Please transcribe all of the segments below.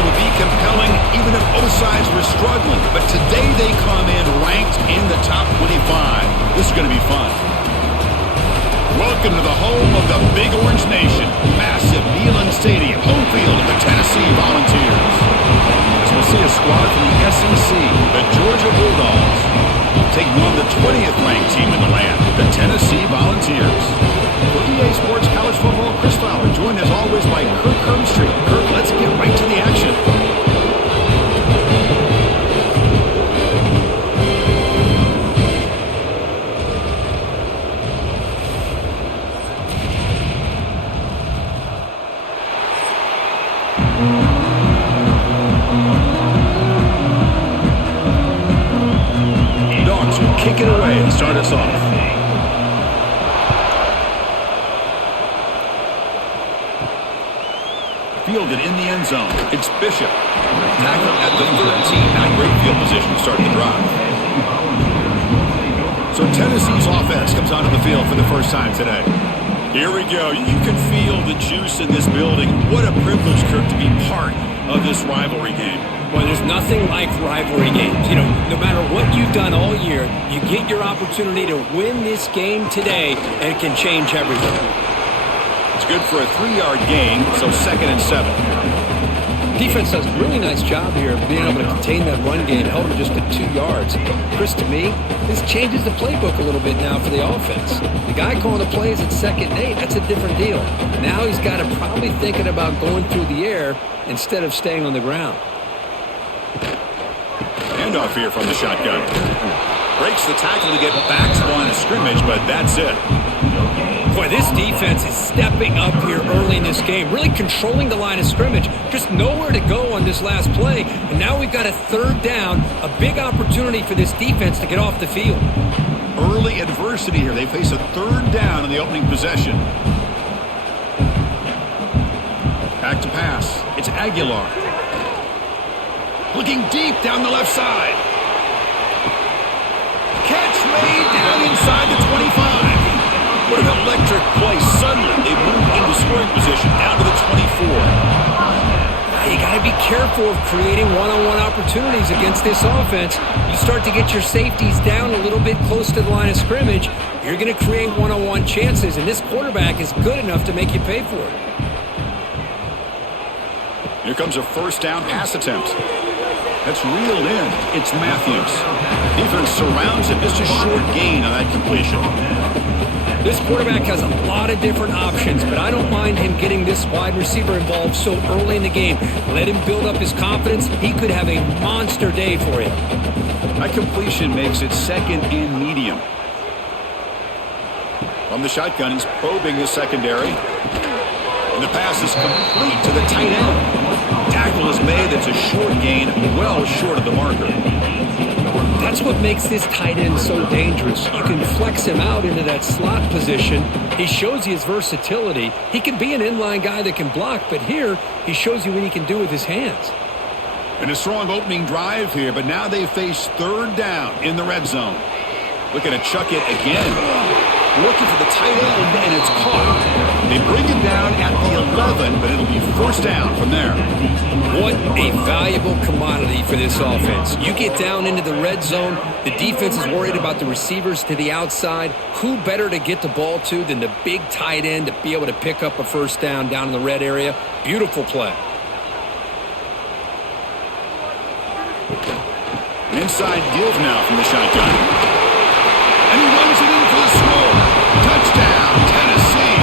that would be compelling even if both sides were struggling. But today they come in ranked in the top 25. This is going to be fun. Welcome to the home of the Big Orange Nation. Massive Neyland Stadium, home field of the Tennessee Volunteers. As we'll see a squad from the SEC, the Georgia Bulldogs, taking on the 20th ranked team in the land, the Tennessee Volunteers. For EA Sports College Football, Chris Fowler, joined as always by Kirk Herbstreit. Kirk, let's get right to the action. Dogs will kick it away and start us off. Fielded in the end zone. It's Bishop. Tackled at the 13. Not great field position to start the drive. So Tennessee's offense comes onto the field for the first time today. Here we go. You can feel the juice in this building. What a privilege, Kirk, to be part of this rivalry game. Well, there's nothing like rivalry games. You know, no matter what you've done all year, you get your opportunity to win this game today, and it can change everything. It's good for a 3-yard gain, so 2nd and 7. Defense does a really nice job here of being able to contain that run game, held him just to 2 yards. Chris, to me, this changes the playbook a little bit now for the offense. The guy calling the plays at 2nd and 8, that's a different deal. Now he's got to probably thinking about going through the air instead of staying on the ground. Handoff here from the shotgun. Breaks the tackle to get back to the line of scrimmage, but that's it. Boy, this defense is stepping up here early in this game, really controlling the line of scrimmage. Just nowhere to go on this last play, and now we've got a 3rd down, a big opportunity for this defense to get off the field. Early adversity here. They face a 3rd down in the opening possession. Back to pass. It's Aguilar. Looking deep down the left side. Catch made down inside the 25. What an electric play. Suddenly, they move into scoring position down to the 24. Now you got to be careful of creating one-on-one opportunities against this offense. You start to get your safeties down a little bit close to the line of scrimmage, you're going to create one-on-one chances, and this quarterback is good enough to make you pay for it. Here comes a 1st down pass attempt. That's reeled in. It's Matthews. Defense surrounds him. Just a short gain on that completion. This quarterback has a lot of different options, but I don't mind him getting this wide receiver involved so early in the game. Let him build up his confidence. He could have a monster day for you. That completion makes it 2nd and medium. From the shotgun, he's probing the secondary. And the pass is complete to the tight end. Tackle is made. That's a short gain, well short of the marker. That's what makes this tight end so dangerous. You can flex him out into that slot position. He shows you his versatility. He can be an inline guy that can block, but here he shows you what he can do with his hands. And a strong opening drive here, but now they face 3rd down in the red zone. Looking to chuck it again. Looking for the tight end, and it's caught. They bring him down at the 11, but it'll be 1st down from there. What a valuable commodity for this offense. You get down into the red zone, the defense is worried about the receivers to the outside. Who better to get the ball to than the big tight end to be able to pick up a 1st down in the red area? Beautiful play. Inside give now from the shotgun. And he runs it in for the score. Touchdown, Tennessee.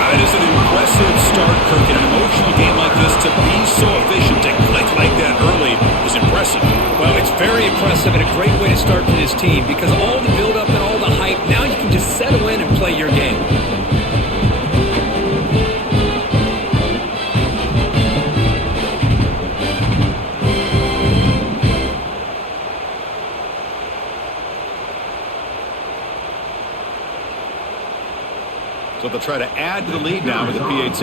That is an impressive start, Kirk. In an emotional game like this, to be so efficient, to click like that early is impressive. Well, it's very impressive and a great way to start for this team because all the build-up and all the hype, now you can just settle in and play your game. So they'll try to add to the lead now with the PAT.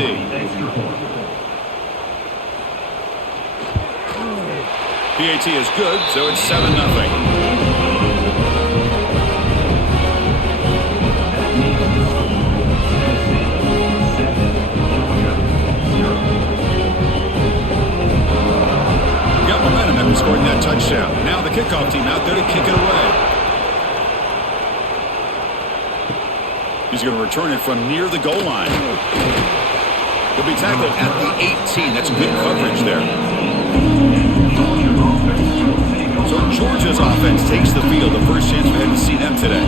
PAT is good, so it's 7-0. He's going to return it from near the goal line. He'll be tackled at the 18. That's good coverage there. So Georgia's offense takes the field. The first chance we had to see them today.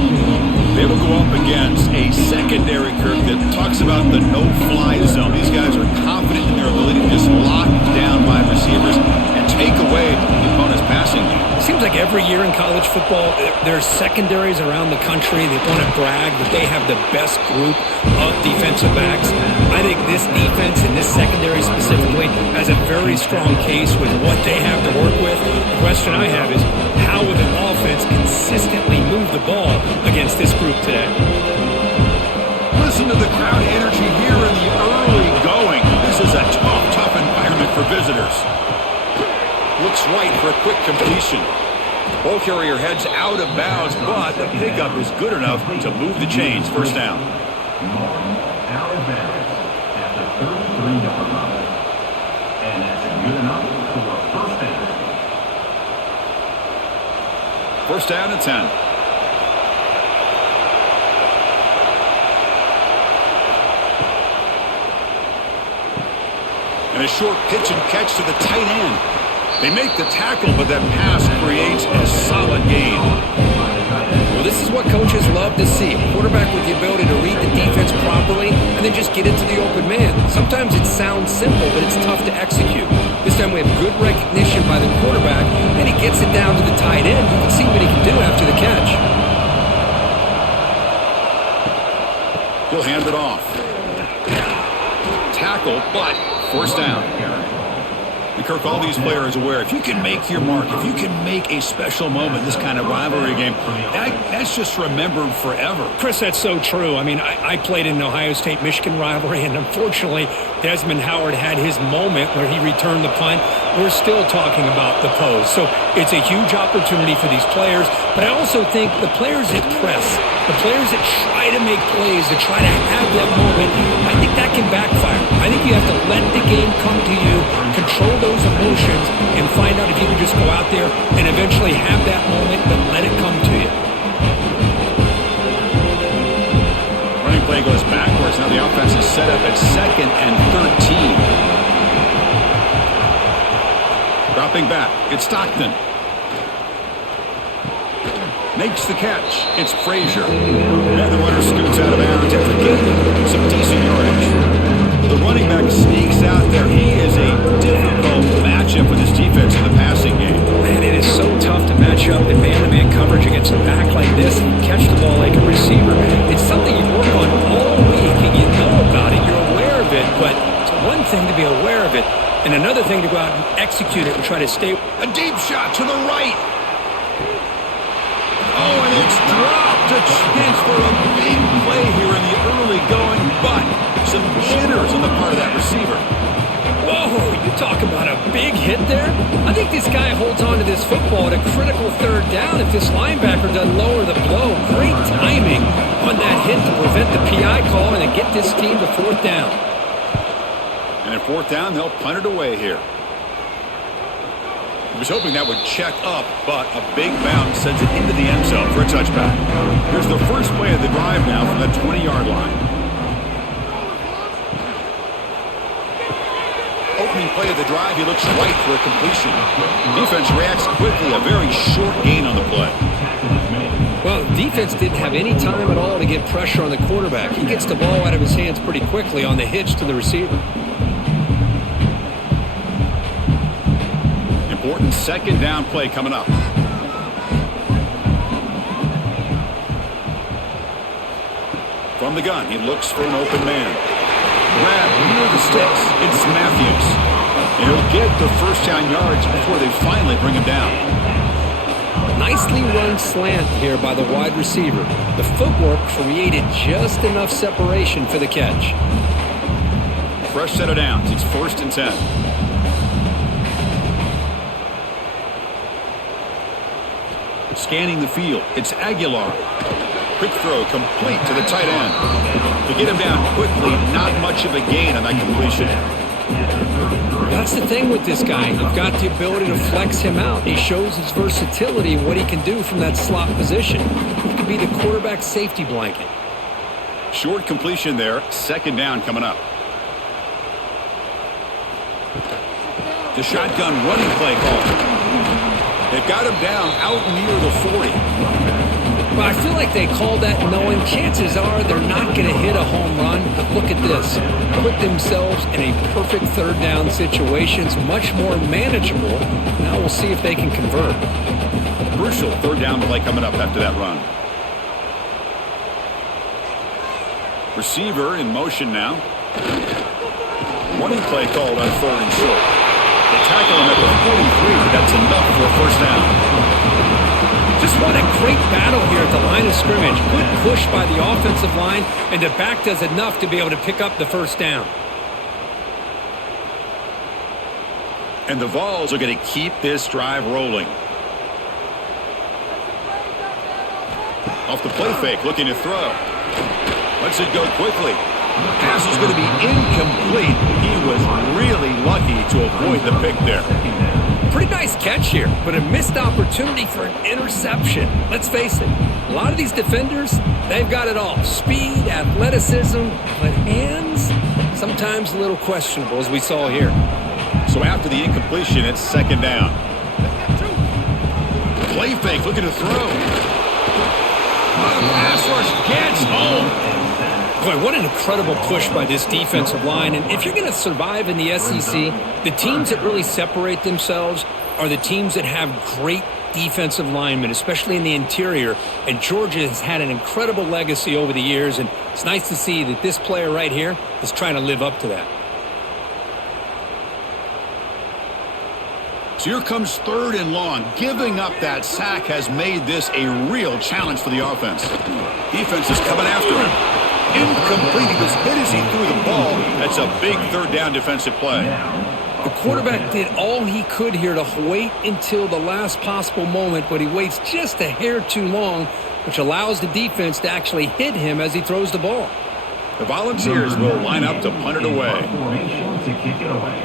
They will go up against a secondary, Kirk, that talks about the no-fly zone. These guys are confident in their ability to just lock down wide receivers and take away the opponent's passing game. Seems like every year in college football, there's secondaries around the country that want to brag that they have the best group of defensive backs. I think this defense and this secondary specifically has a very strong case with what they have to work with. The question I have is, how will the offense consistently move the ball against this group today? Listen to the crowd energy here in the early going. This is a tough environment for visitors. Looks right for a quick completion. Ball carrier heads out of bounds, but the pickup is good enough to move the chains. First down. Out of bounds at the 33-yard line. And that's good enough for a first down. First down at 10. And a short pitch and catch to the tight end. They make the tackle, but that pass creates a solid gain. Well, this is what coaches love to see. A quarterback with the ability to read the defense properly and then just get into the open man. Sometimes it sounds simple, but it's tough to execute. This time we have good recognition by the quarterback, and he gets it down to the tight end. You can see what he can do after the catch. He'll hand it off. Tackle, but first down. And Kirk, all these players aware, if you can make your mark, if you can make a special moment, this kind of rivalry game, that's just remembered forever. Chris, that's so true. I mean, I played in an Ohio State-Michigan rivalry, and unfortunately, Desmond Howard had his moment where he returned the punt. We're still talking about the pose. So it's a huge opportunity for these players, but I also think the players that press, the players that try to make plays, that try to have that moment, I think that can backfire. I think you have to let the game come to you, control those emotions, and find out if you can just go out there and eventually have that moment, but let it come to you. Running play goes backwards. Now the offense is set up at 2nd and 13. Dropping back, it's Stockton. Makes the catch. It's Frazier. And the runner scoots out of bounds after gaining some decent yardage. The running back sneaks out there. He is a difficult matchup for this defense in the passing game. Man, it is so tough to match up in man-to-man coverage against a back like this and catch the ball like a receiver. It's something you work on all week, and you know about it. You're aware of it, but it's one thing to be aware of it, and another thing to go out and execute it and try to stay. A deep shot to the right. Oh, and it's dropped. A chance for a big play here in the early going, but some jitters on the part of that receiver. Whoa, you talk about a big hit there? I think this guy holds on to this football at a critical third down if this linebacker doesn't lower the blow. Great timing on that hit to prevent the PI call and to get this team to fourth down. And at fourth down, they'll punt it away here. He was hoping that would check up, but a big bounce sends it into the end zone for a touchback. Here's the first play of the drive now from the 20-yard line. Opening play of the drive, he looks right for a completion. Defense reacts quickly, a very short gain on the play. Well, defense didn't have any time at all to get pressure on the quarterback. He gets the ball out of his hands pretty quickly on the hitch to the receiver. Important second down play coming up. From the gun, he looks for an open man. Grab near the sticks. It's Matthews. And he'll get the first down yards before they finally bring him down. Nicely run slant here by the wide receiver. The footwork created just enough separation for the catch. Fresh set of downs. It's 1st and 10. Scanning the field, it's Aguilar. Quick throw, complete to the tight end. To get him down quickly, not much of a gain on that completion. That's the thing with this guy. You've got the ability to flex him out. He shows his versatility, what he can do from that slot position. He could be the quarterback safety blanket. Short completion there. Second down coming up. The shotgun running play call. They've got him down out near the 40. Well, I feel like they called that knowing chances are they're not going to hit a home run. But look at this. Put themselves in a perfect third down situation. It's much more manageable. Now we'll see if they can convert. Crucial third down play coming up after that run. Receiver in motion now. Running play called on 4 and short. They tackle him at the 43, but that's enough for a first down. Just what a great battle here at the line of scrimmage. Good push by the offensive line, and the back does enough to be able to pick up the first down. And the Vols are going to keep this drive rolling. Off the play fake, looking to throw. Lets it go quickly. Pass is going to be incomplete. He was really lucky to avoid the pick there. Pretty nice catch here, but a missed opportunity for an interception. Let's face it, a lot of these defenders, they've got it all. Speed, athleticism, but hands, sometimes a little questionable, as we saw here. So after the incompletion, it's second down. Play fake, looking to throw. Pass rush gets home. Boy, what an incredible push by this defensive line. And if you're going to survive in the SEC, the teams that really separate themselves are the teams that have great defensive linemen, especially in the interior. And Georgia has had an incredible legacy over the years, and it's nice to see that this player right here is trying to live up to that. So here comes third and long. Giving up that sack has made this a real challenge for the offense. Defense is coming after him. Incomplete. He was hit as he threw the ball. That's a big third down defensive play. The quarterback did all he could here to wait until the last possible moment, but he waits just a hair too long, which allows the defense to actually hit him as he throws the ball. The Volunteers will line up to punt it away. To kick it away.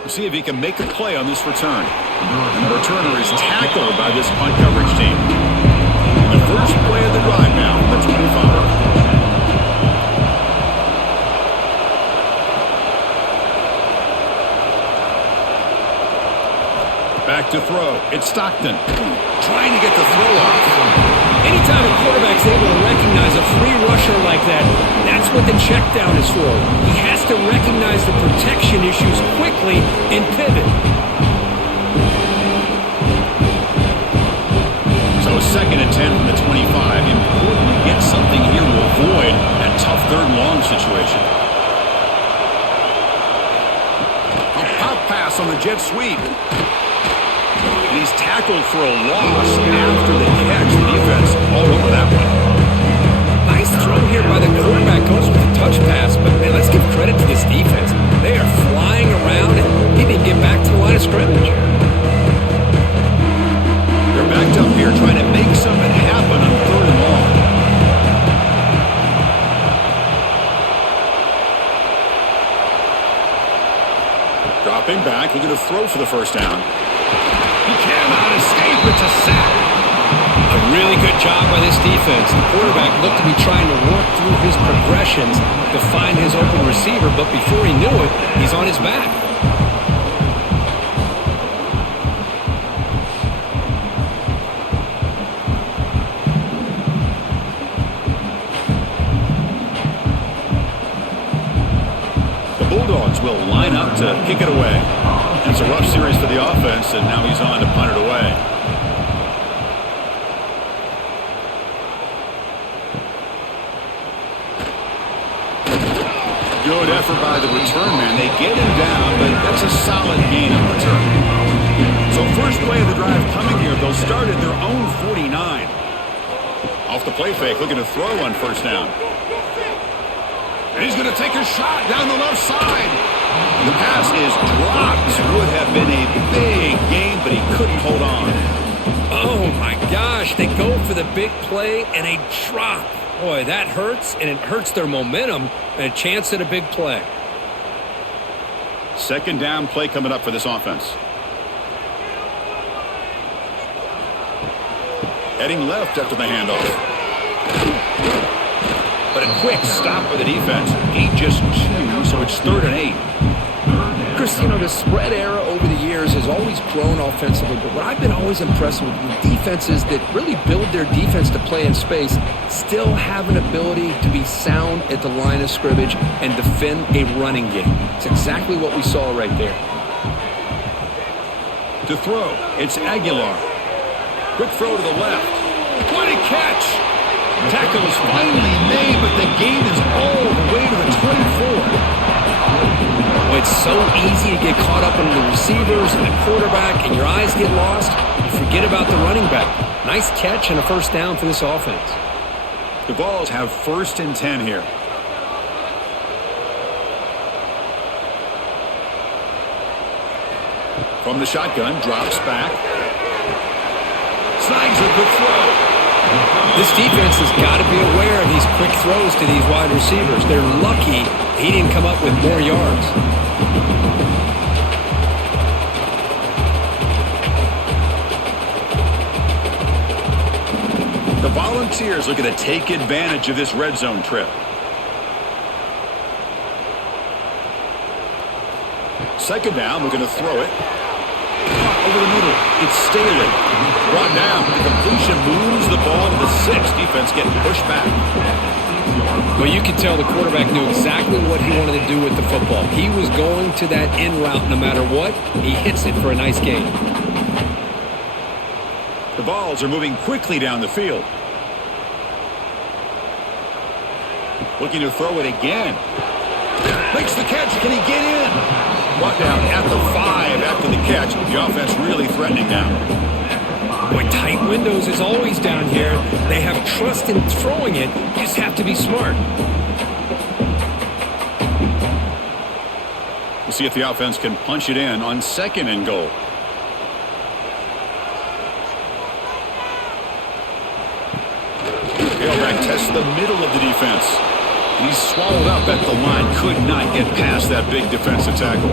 We'll see if he can make a play on this return. And the returner is tackled by this punt coverage team. And the first play of the drive now from the 25. Back to throw. It's Stockton. Trying to get the throw off. Anytime a quarterback's able to recognize a free rusher like that, that's what the check down is for. He has to recognize the protection issues quickly and pivot. So second and 10 from the 25. Important to get something here to avoid that tough third and long situation. A pop pass on the jet sweep. And he's tackled for a loss after the catch. The defense all over that one. Nice throw here by the quarterback. Goes with a touch pass, but man, let's give credit to this defense. They are flying around, and he didn't get back to the line of scrimmage. They're backed up here trying to make something happen on third and long. Dropping back, looking to throw for the first down. He cannot escape. It's a sack. A really good job by this defense. The quarterback looked to be trying to work through his progressions to find his open receiver, but before he knew it, he's on his back. The Bulldogs will line up to kick it away. It's a rough series for the offense, and now he's on to punt it away. Good effort by the return man. They get him down, but that's a solid gain on return. So first play of the drive coming here. They'll start at their own 49. Off the play fake, looking to throw on first down. And he's going to take a shot down the left side. The pass is dropped. Would have been a big gain, but he couldn't hold on. Oh, my gosh. They go for the big play, and a drop. Boy, that hurts, and it hurts their momentum and a chance at a big play. Second down play coming up for this offense. Heading left after the handoff. But a quick stop for the defense. Gain just 2, so it's 3rd and 8. Chris, the spread era over the years has always grown offensively, but what I've been always impressed with defenses that really build their defense to play in space still have an ability to be sound at the line of scrimmage and defend a running game. It's exactly what we saw right there. To throw, it's Aguilar. Quick throw to the left. What a catch! Tackle is finally made, but the gain is all the way to the 24. It's so easy to get caught up in the receivers and the quarterback, and your eyes get lost. You forget about the running back. Nice catch and a first down for this offense. The Vols have 1st and 10 here. From the shotgun, drops back. Snags a good throw. This defense has got to be aware of these quick throws to these wide receivers. They're lucky he didn't come up with more yards. The Volunteers looking to take advantage of this red zone trip. Second down, we're going to throw it. Over the middle, it's Staley. Brought down, the completion moves the ball to the 6. Defense getting pushed back. Well, you could tell the quarterback knew exactly what he wanted to do with the football. He was going to that in route no matter what. He hits it for a nice gain. The Vols are moving quickly down the field. Looking to throw it again. Makes the catch. Can he get in? Brought down at the 5 after the catch. The offense really threatening now. Boy, tight windows is always down here. They have trust in throwing it. You just have to be smart. We'll see if the offense can punch it in on 2nd and goal. Tailback tests the middle of the defense. And he's swallowed up at the line. Could not get past that big defensive tackle.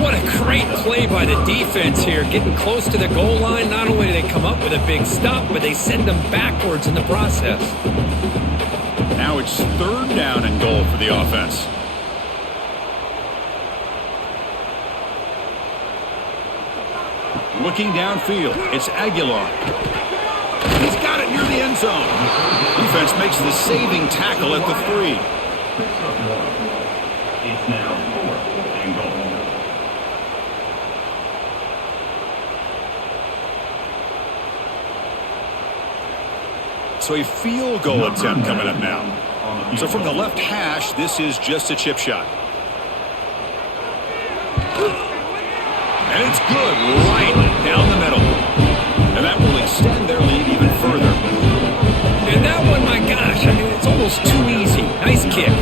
What a great play by the defense here. Getting close to the goal line, not only do they come up with a big stop, but they send them backwards in the process. Now it's 3rd down and goal for the offense. Looking downfield, it's Aguilar. He's got it near the end zone. Defense makes the saving tackle at the 3. It's now 4th and goal. So a field goal attempt coming up now. So from the left hash, this is just a chip shot. And it's good, right down the middle. And that will extend their lead even further. And that one, my gosh, I mean, it's almost too easy. Nice kick.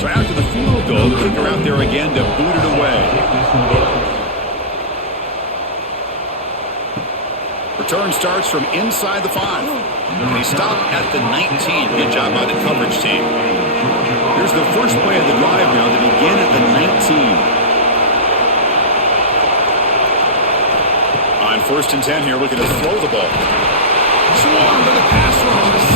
So after the field goal, the kicker out there again to boot it away. Return starts from inside the 5. And he stopped at the 19. Good job by the coverage team. Here's the first play of the drive now to begin at the 19. On 1st and 10 here, looking to throw the ball. Swarm to the pass rush.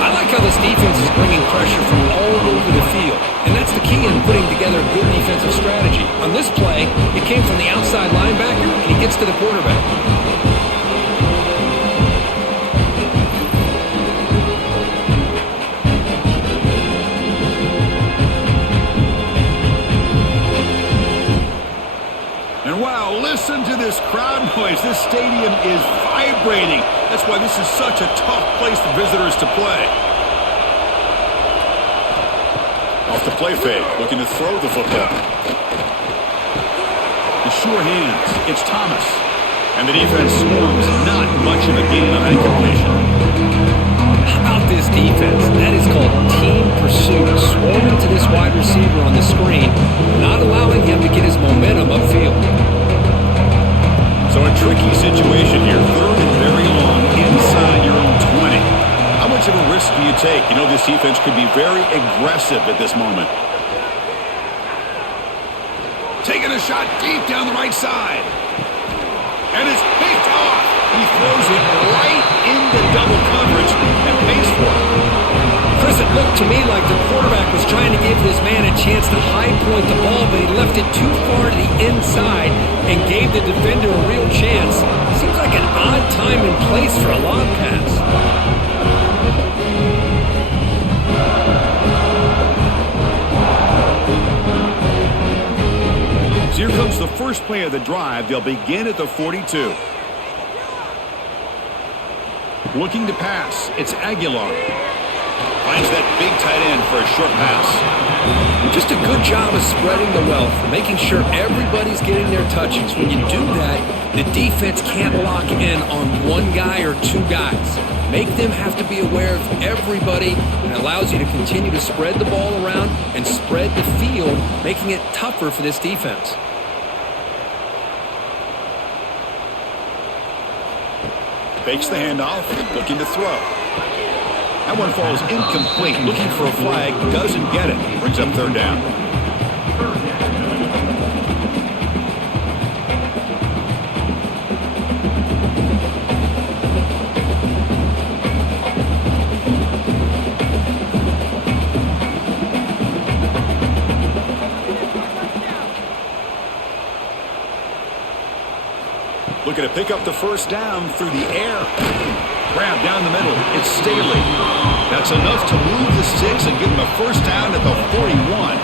I like how this defense is bringing pressure from all over the field. And that's the key in putting together a good defensive strategy. On this play, it came from the outside linebacker, and he gets to the quarterback. Wow, listen to this crowd noise. This stadium is vibrating. That's why this is such a tough place for visitors to play. Off the play fake, looking to throw the football. The sure hands, it's Thomas. And the defense swarms, not much of a gain on that completion. How about this defense? That is called team pursuit. Swarming to this wide receiver on the screen, not allowing him to get his momentum upfield. So a tricky situation here. 3rd and very long inside your own 20. How much of a risk do you take? You know this defense could be very aggressive at this moment. Taking a shot deep down the right side. And it's picked off. He throws it right into double coverage and pays for it. Chris, it looked to me like the quarterback was trying to give his man a chance to high point the ball, but he left it too far to the inside and gave the defender a real chance. Seems like an odd time and place for a long pass. So here comes the first play of the drive. They'll begin at the 42. Looking to pass. It's Aguilar. Finds that big tight end for a short pass. Just a good job of spreading the wealth, making sure everybody's getting their touches. When you do that, the defense can't lock in on one guy or two guys. Make them have to be aware of everybody, and allows you to continue to spread the ball around and spread the field, making it tougher for this defense. Fakes the handoff, looking to throw. That one falls incomplete, looking for a flag, doesn't get it. Brings up third down. Looking to pick up the first down through the air. Grab down the middle. It's Staley. That's enough to move the sticks and give him a first down at the 41.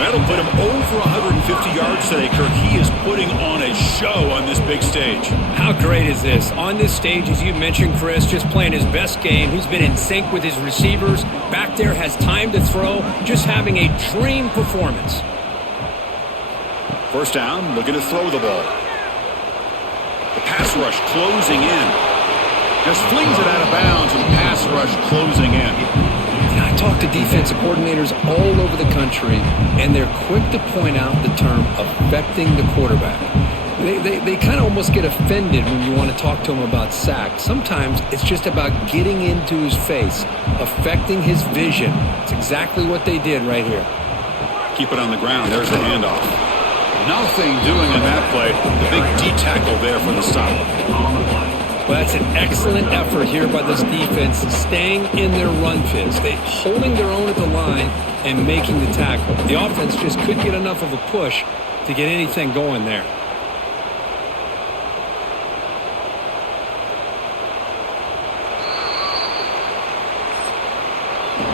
That'll put him over 150 yards today, Kirk. He is putting on a show on this big stage. How great is this? On this stage, as you mentioned, Chris, just playing his best game. He's been in sync with his receivers. Back there, has time to throw. Just having a dream performance. First down, looking to throw the ball. The pass rush closing in. Just flings it out of bounds with the pass rush closing in. I talk to defensive coordinators all over the country, and they're quick to point out the term affecting the quarterback. They kind of almost get offended when you want to talk to them about sacks. Sometimes it's just about getting into his face, affecting his vision. It's exactly what they did right here. Keep it on the ground. There's the handoff. Nothing doing in that play. The big D tackle there for the stop. Well, that's an excellent effort here by this defense, staying in their run fits. They holding their own at the line and making the tackle. The offense just couldn't get enough of a push to get anything going there.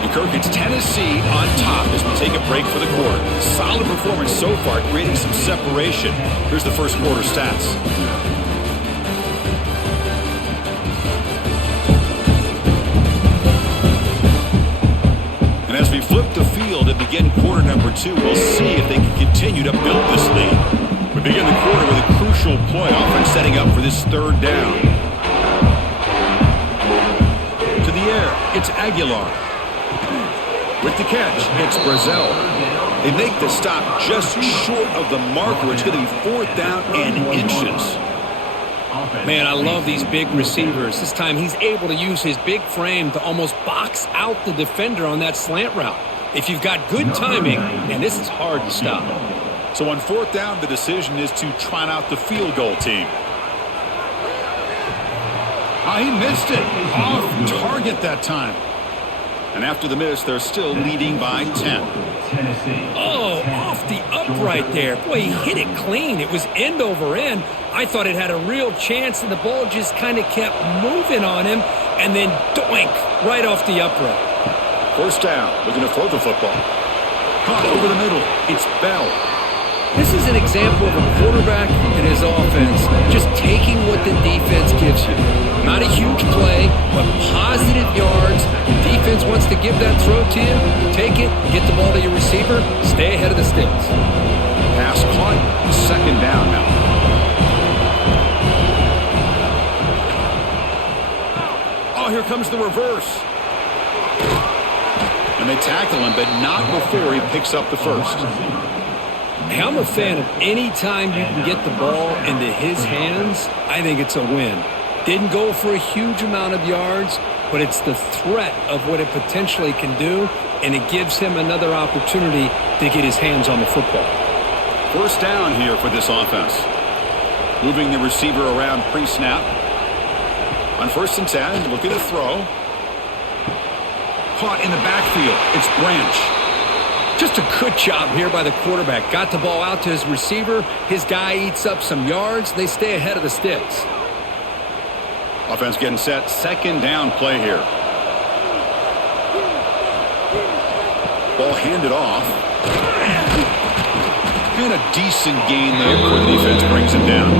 And Kirk, it's Tennessee on top as we take a break for the quarter. Solid performance so far, creating some separation. Here's the first quarter stats. As we flip the field and begin quarter number 2, we'll see if they can continue to build this lead. We begin the quarter with a crucial play, offense setting up for this third down. To the air, it's Aguilar. With the catch, it's Brazel. They make the stop just short of the marker. It's going to be fourth down and inches. Man, I love these big receivers. This time he's able to use his big frame to almost box out the defender on that slant route. If you've got good timing, and this is hard to stop. So on fourth down, the decision is to trot out the field goal team. Oh, he missed it. Off target that time. And after the miss, they're still leading by 10. Oh, off the upright there. Boy, he hit it clean. It was end over end. I thought it had a real chance, and the ball just kind of kept moving on him, and then doink, right off the upright. First down, looking to throw the football. Caught over the middle. It's Bell. This is an example of a quarterback and his offense just taking what the defense gives you. Not a huge play, but positive yards. The defense wants to give that throw to you. You take it, get the ball to your receiver, stay ahead of the sticks. Pass caught, second down now. Oh, here comes the reverse. And they tackle him, but not before he picks up the first. Hey, I'm a fan of any time you can get the ball into his hands, I think it's a win. Didn't go for a huge amount of yards, but it's the threat of what it potentially can do, and it gives him another opportunity to get his hands on the football. First down here for this offense. Moving the receiver around pre-snap. On 1st and 10, looking to throw. Caught in the backfield. It's Branch. Just a good job here by the quarterback. Got the ball out to his receiver. His guy eats up some yards. They stay ahead of the sticks. Offense getting set. 2nd down play here. Ball handed off. And a decent gain there before the defense brings him down.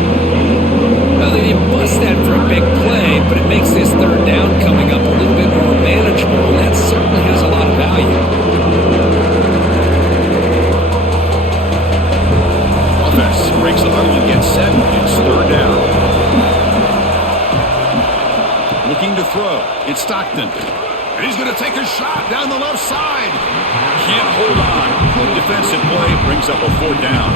Well, they didn't bust that for a big play, but it makes this 3rd down coming up a little bit more manageable, and that certainly has a lot of value. Offense breaks the huddle and gets set. It's 3rd down. Looking to throw. It's Stockton. And he's going to take a shot down the left side. Can't hold on. Good defensive play. Brings up a 4th down.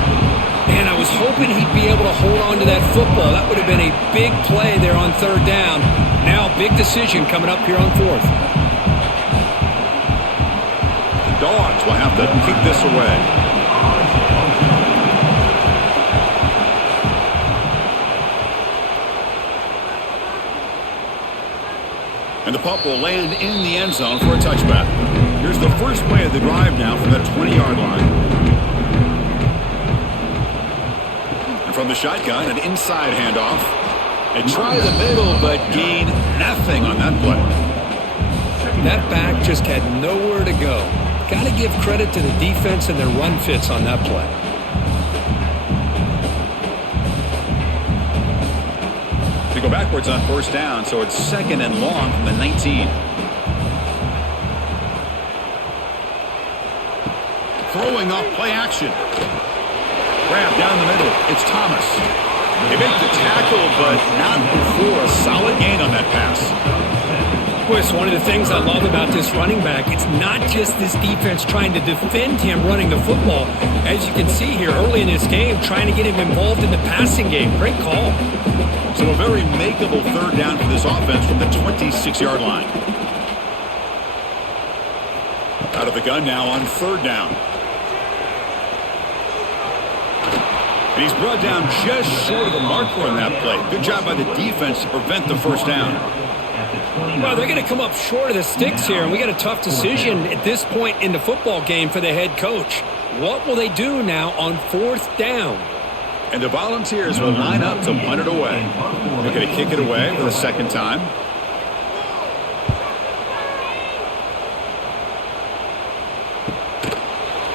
Man, I was hoping he'd be able to hold on to that football. That would have been a big play there on 3rd down. Now, big decision coming up here on 4th. The Dogs will have to kick this away. And the punt will land in the end zone for a touchback. Here's the first play of the drive now from the 20-yard line. And from the shotgun, an inside handoff. And try the middle, but gain nothing on that play. That back just had nowhere to go. Got to give credit to the defense and their run fits on that play. They go backwards on 1st down, so it's 2nd and long from the 19. Throwing off play action. Grab down the middle. It's Thomas. They make the tackle, but not before a solid gain on that pass. Boy, it's one of the things I love about this running back. It's not just this defense trying to defend him running the football. As you can see here early in this game, trying to get him involved in the passing game. Great call. So a very makeable 3rd down for this offense from the 26-yard line. Out of the gun now on 3rd down. And he's brought down just short of the marker on that play. Good job by the defense to prevent the 1st down. Well, they're going to come up short of the sticks here, and we got a tough decision at this point in the football game for the head coach. What will they do now on 4th down? And the Volunteers will line up to punt it away. They're going to kick it away for the 2nd time.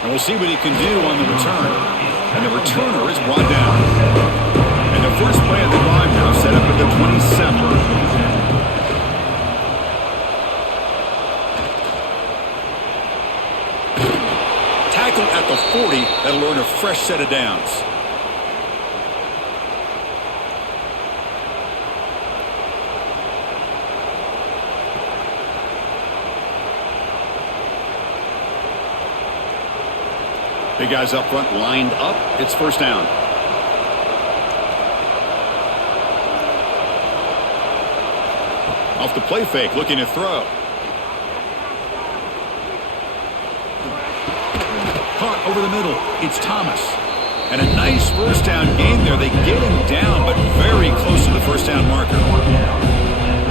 And we'll see what he can do on the return. And the returner is brought down. And the first play of the drive now set up at the 27. Tackle at the 40. That'll earn a fresh set of downs. Big guys up front lined up. It's 1st down. Off the play fake, looking to throw. Caught over the middle. It's Thomas. And a nice 1st down gain there. They get him down, but very close to the 1st down marker.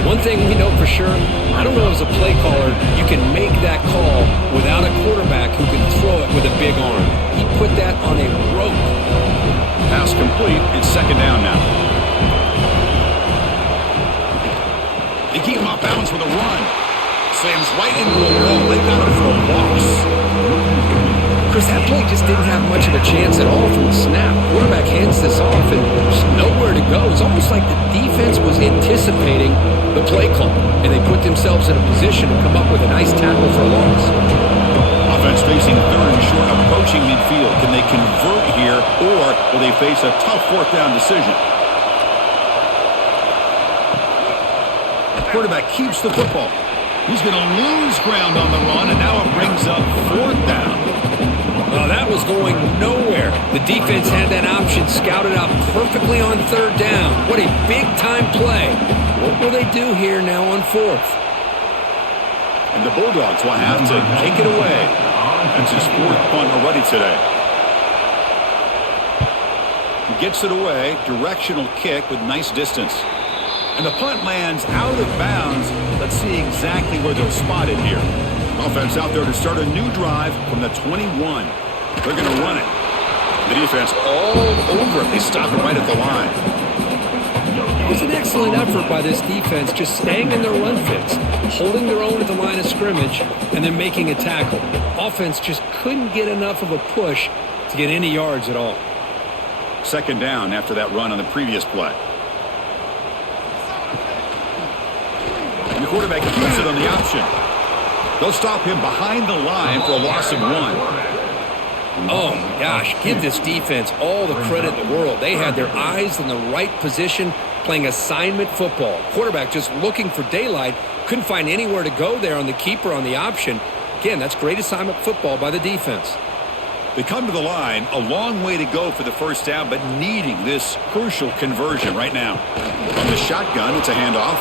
One thing we know for sure, I don't know as a play caller, you can make that call without a quarterback who can throw it with a big arm. He put that on a rope. Pass complete. It's 2nd down now. They keep him off balance with a run. Slams right into the wall. They got him for a loss. Chris, that play just didn't have much of a chance at all from the snap. Quarterback hands this off and there's nowhere to go. It's almost like the defense was anticipating the play call, and they put themselves in a position to come up with a nice tackle for a loss. Offense facing 3rd and short, approaching midfield. Can they convert here, or will they face a tough 4th down decision? The quarterback keeps the football. He's going to lose ground on the run, and now it brings up 4th down. Well, that was going nowhere. The defense had that option scouted out perfectly on 3rd down. What a big-time play. What will they do here now on fourth? And the Bulldogs will have to kick it away. That's his fourth punt already today. He gets it away, directional kick with nice distance. And the punt lands out of bounds. Let's see exactly where they'll spot it here. Offense out there to start a new drive from the 21. They're going to run it. The defense all over it. They stop it right at the line. It was an excellent effort by this defense, just staying in their run fits, holding their own at the line of scrimmage, and then making a tackle. Offense just couldn't get enough of a push to get any yards at all. Second down after that run on the previous play. And the quarterback keeps it on the option. They'll stop him behind the line for a loss of 1. Oh, my gosh, give this defense all the credit in the world. They had their eyes in the right position, playing assignment football. Quarterback just looking for daylight, couldn't find anywhere to go there on the keeper on the option. Again, that's great assignment football by the defense. They come to the line, a long way to go for the first down, but needing this crucial conversion right now. On the shotgun, it's a handoff.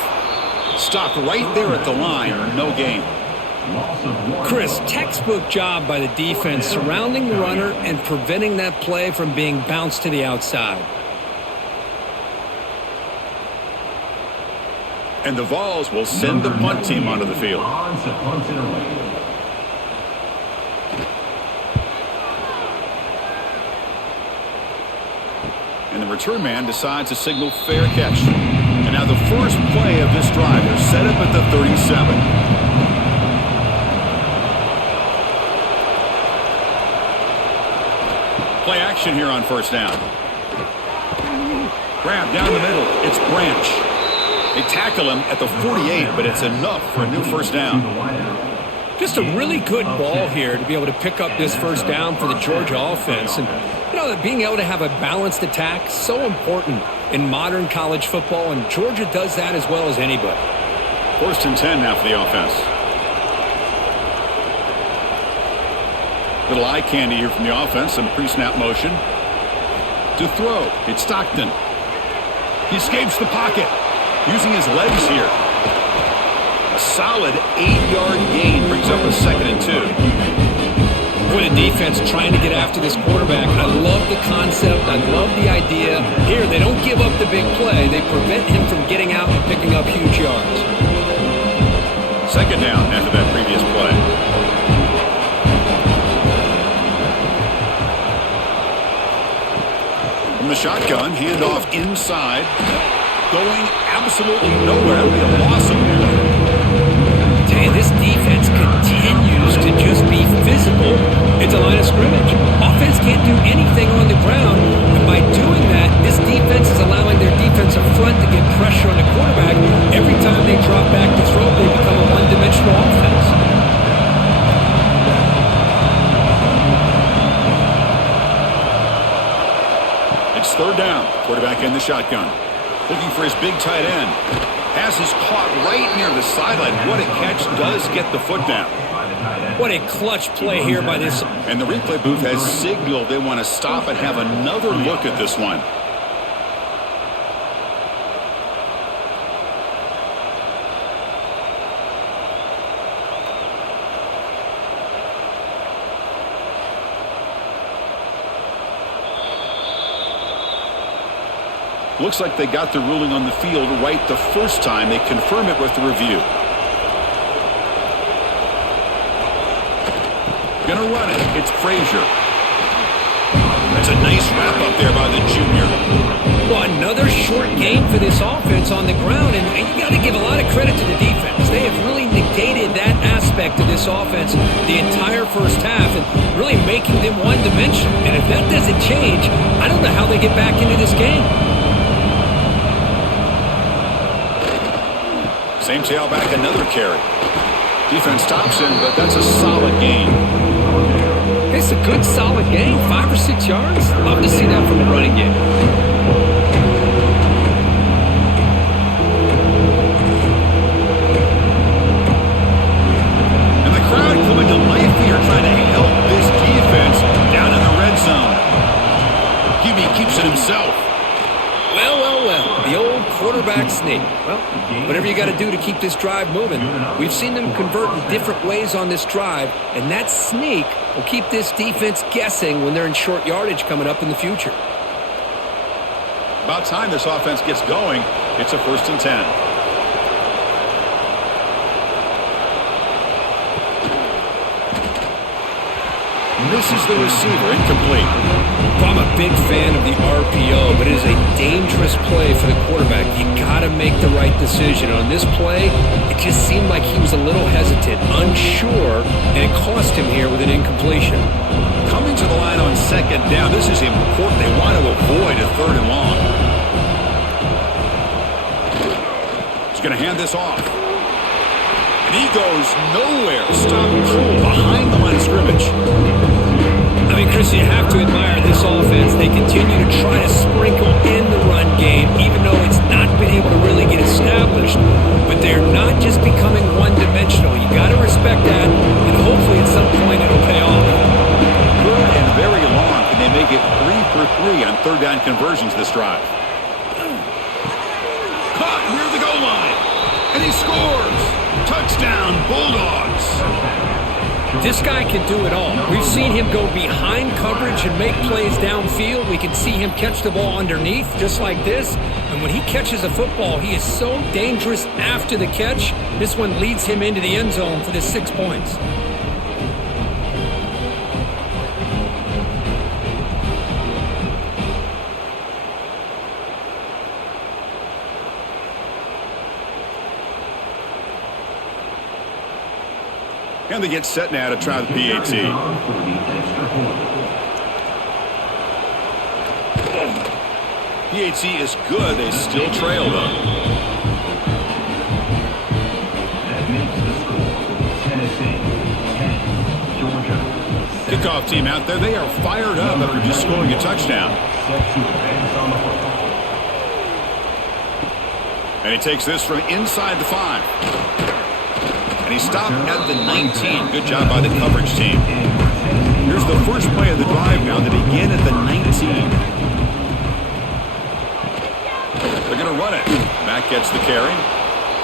Stopped right there at the line, no gain. Chris, textbook job by the defense surrounding the runner and preventing that play from being bounced to the outside. And the Vols will send the punt team onto the field. And the return man decides to signal fair catch. And now the first play of this drive, they're set up at the 37. Play action here on first down. Grab down the middle. It's Branch. They tackle him at the 48, but it's enough for a new first down. Just a really good ball here to be able to pick up this first down for the Georgia offense. And, you know, being able to have a balanced attack, so important in modern college football, and Georgia does that as well as anybody. First and 10 now for the offense. Little eye candy here from the offense, some pre-snap motion. To throw, it's Stockton. He escapes the pocket, using his legs here. A solid 8-yard gain brings up a 2nd and 2. For the defense trying to get after this quarterback, I love the concept. I love the idea. Here, they don't give up the big play. They prevent him from getting out and picking up huge yards. Second down after that previous play. From the shotgun, handoff inside. Going absolutely nowhere. That'll be a loss of here. Dang, this defense continues to just be physical at the line of scrimmage. Offense can't do anything on the ground, and by doing that, this defense is allowing their defensive front to get pressure on the quarterback. Every time they drop back to throw, they become a one-dimensional offense. It's third down. Quarterback in the shotgun. Looking for his big tight end. Pass is caught right near the sideline. What a catch. Does get the foot down. What a clutch play here by this. And the replay booth has signaled they want to stop and have another look at this one. Looks like they got the ruling on the field right the first time. They confirm it with the review. Gonna run it. It's Frazier. That's a nice wrap up there by the junior. Well, another short gain for this offense on the ground, and you got to give a lot of credit to the defense. They have really negated that aspect of this offense the entire first half and really making them one-dimensional. And if that doesn't change, I don't know how they get back into this game. Same tailback, another carry. Defense stops him, but that's a solid gain. It's a good, solid gain, 5 or 6 yards. Love to see that from the running game. And the crowd coming to life here, trying to help this defense down in the red zone. QB keeps it himself. Well, the old quarterback sneak. mistake. Well, whatever you got to do to keep this drive moving. We've seen them convert in different ways on this drive, and that sneak will keep this defense guessing when they're in short yardage coming up in the future. About time this offense gets going. It's a 1st and 10. Misses the receiver, incomplete. Well, I'm a big fan of the RPO, but it is a dangerous play for the quarterback. You got to make the right decision. On this play, it just seemed like he was a little hesitant, unsure, and it cost him here with an incompletion. Coming to the line on 2nd down, this is important. They want to avoid a 3rd and long. He's going to hand this off. And he goes nowhere. Stop cool behind the line of scrimmage. I mean, Chris, you have to admire this offense. They continue to try to sprinkle in the run game, even though it's not been able to really get established. But they're not just becoming one-dimensional. You got to respect that, and hopefully at some point it'll pay off. Good and very long. Can they make it 3 for 3 on 3rd down conversions this drive? Caught near the goal line, and he scores. Touchdown, Bulldogs. This guy can do it all. We've seen him go behind coverage and make plays downfield. We can see him catch the ball underneath, just like this. And when he catches a football, he is so dangerous after the catch. This one leads him into the end zone for the 6 points. And they get set now to try the PAT. PAT is good. They still trail, though. That makes the score Tennessee 10, Georgia. Kickoff team out there. They are fired up after just scoring a touchdown. Set to advance on the football. And he takes this from inside the 5. And he stopped at the 19. Good job by the coverage team. Here's the first play of the drive now. They begin at the 19. They're going to run it. Matt gets the carry.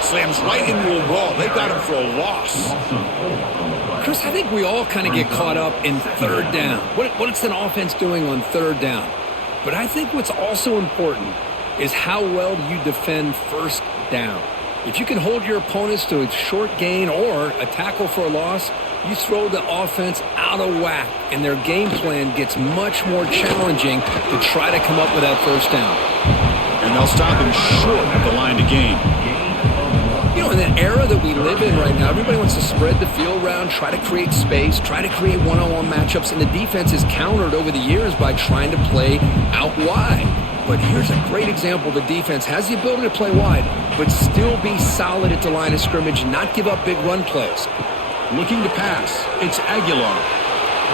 Slams right into a wall. They got him for a loss. Chris, I think we all kind of get caught up in 3rd down. What's an offense doing on 3rd down? But I think what's also important is how well you defend 1st down. If you can hold your opponents to a short gain or a tackle for a loss, you throw the offense out of whack, and their game plan gets much more challenging to try to come up with that 1st down. And they'll stop him short of the line to gain. You know, in the era that we live in right now, everybody wants to spread the field around, try to create space, try to create one-on-one matchups, and the defense is countered over the years by trying to play out wide. But here's a great example. The defense has the ability to play wide, but still be solid at the line of scrimmage and not give up big run plays. Looking to pass. It's Aguilar.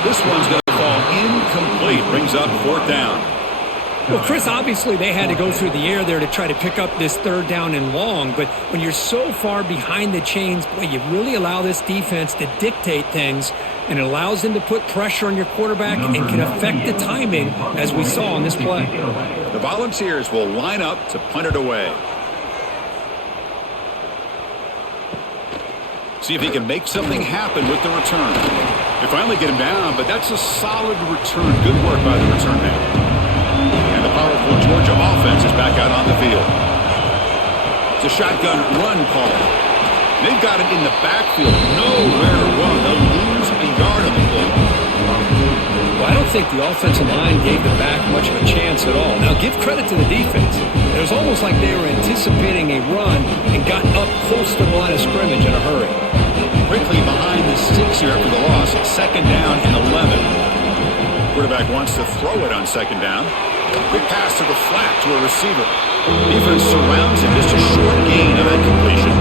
This one's going to fall incomplete. Brings up 4th down. Well, Chris, obviously they had to go through the air there to try to pick up this 3rd down and long, but when you're so far behind the chains, boy, you really allow this defense to dictate things, and it allows them to put pressure on your quarterback and can affect the timing, as we saw on this play. The Volunteers will line up to punt it away. See if he can make something happen with the return. They finally get him down, but that's a solid return. Good work by the return man. And the powerful Georgia offense is back out on the field. It's a shotgun run call. They've got it in the backfield. Nowhere to run. They'll lose a yard on the play. Well, I don't think the offensive line gave the back much of a chance at all. Now, give credit to the defense. It was almost like they were anticipating a run and got up close to the line of scrimmage in a hurry. Quickly behind the 6 here after the loss. 2nd down and 11. Quarterback wants to throw it on 2nd down. Quick pass to the flat to a receiver. Defense surrounds him. Just a short gain on that completion.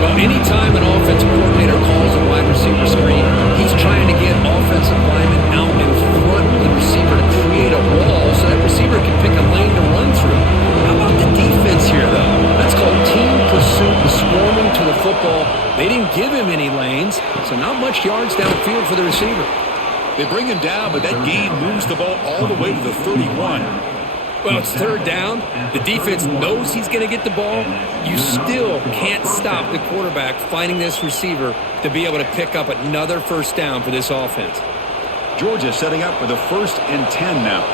Well, anytime an offensive coordinator calls a wide receiver screen, he's trying to get offensive linemen out in front of the receiver to create a wall so that receiver can pick a lane to run through. How about the defense here, though? That's called team pursuit and swarming to the football. They didn't give him any lanes, so not much yards downfield for the receiver. They bring him down, but that gain moves the ball all the way to the 31. Well, it's third down. The defense knows he's going to get the ball. You still can't stop the quarterback finding this receiver to be able to pick up another first down for this offense. Georgia setting up for the 1st and 10 now.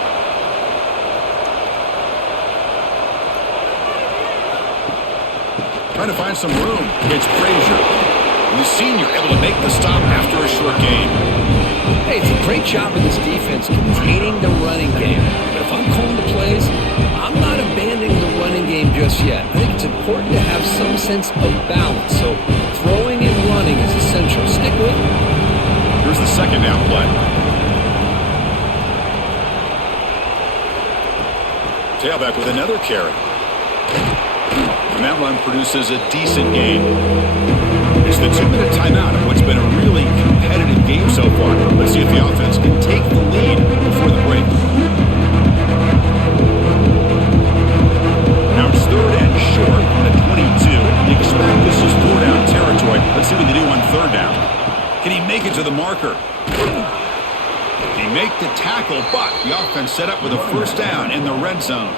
Trying to find some room. It's Frazier. And the senior able to make the stop after a short game. Hey, it's a great job of this defense containing the running game. But if I'm calling the plays, I'm not abandoning the running game just yet. I think it's important to have some sense of balance. So throwing and running is essential. Stick with it. Here's the second down play. Tailback with another carry. And that run produces a decent gain. It's the 2-minute timeout of what's been a really competitive game so far. Let's see if the offense can take the lead before the break. Now it's 3rd and short from the 22. You expect this is 4-down territory. Let's see what they do on 3rd down. Can he make it to the marker? He make the tackle, but the offense set up with a first down in the red zone.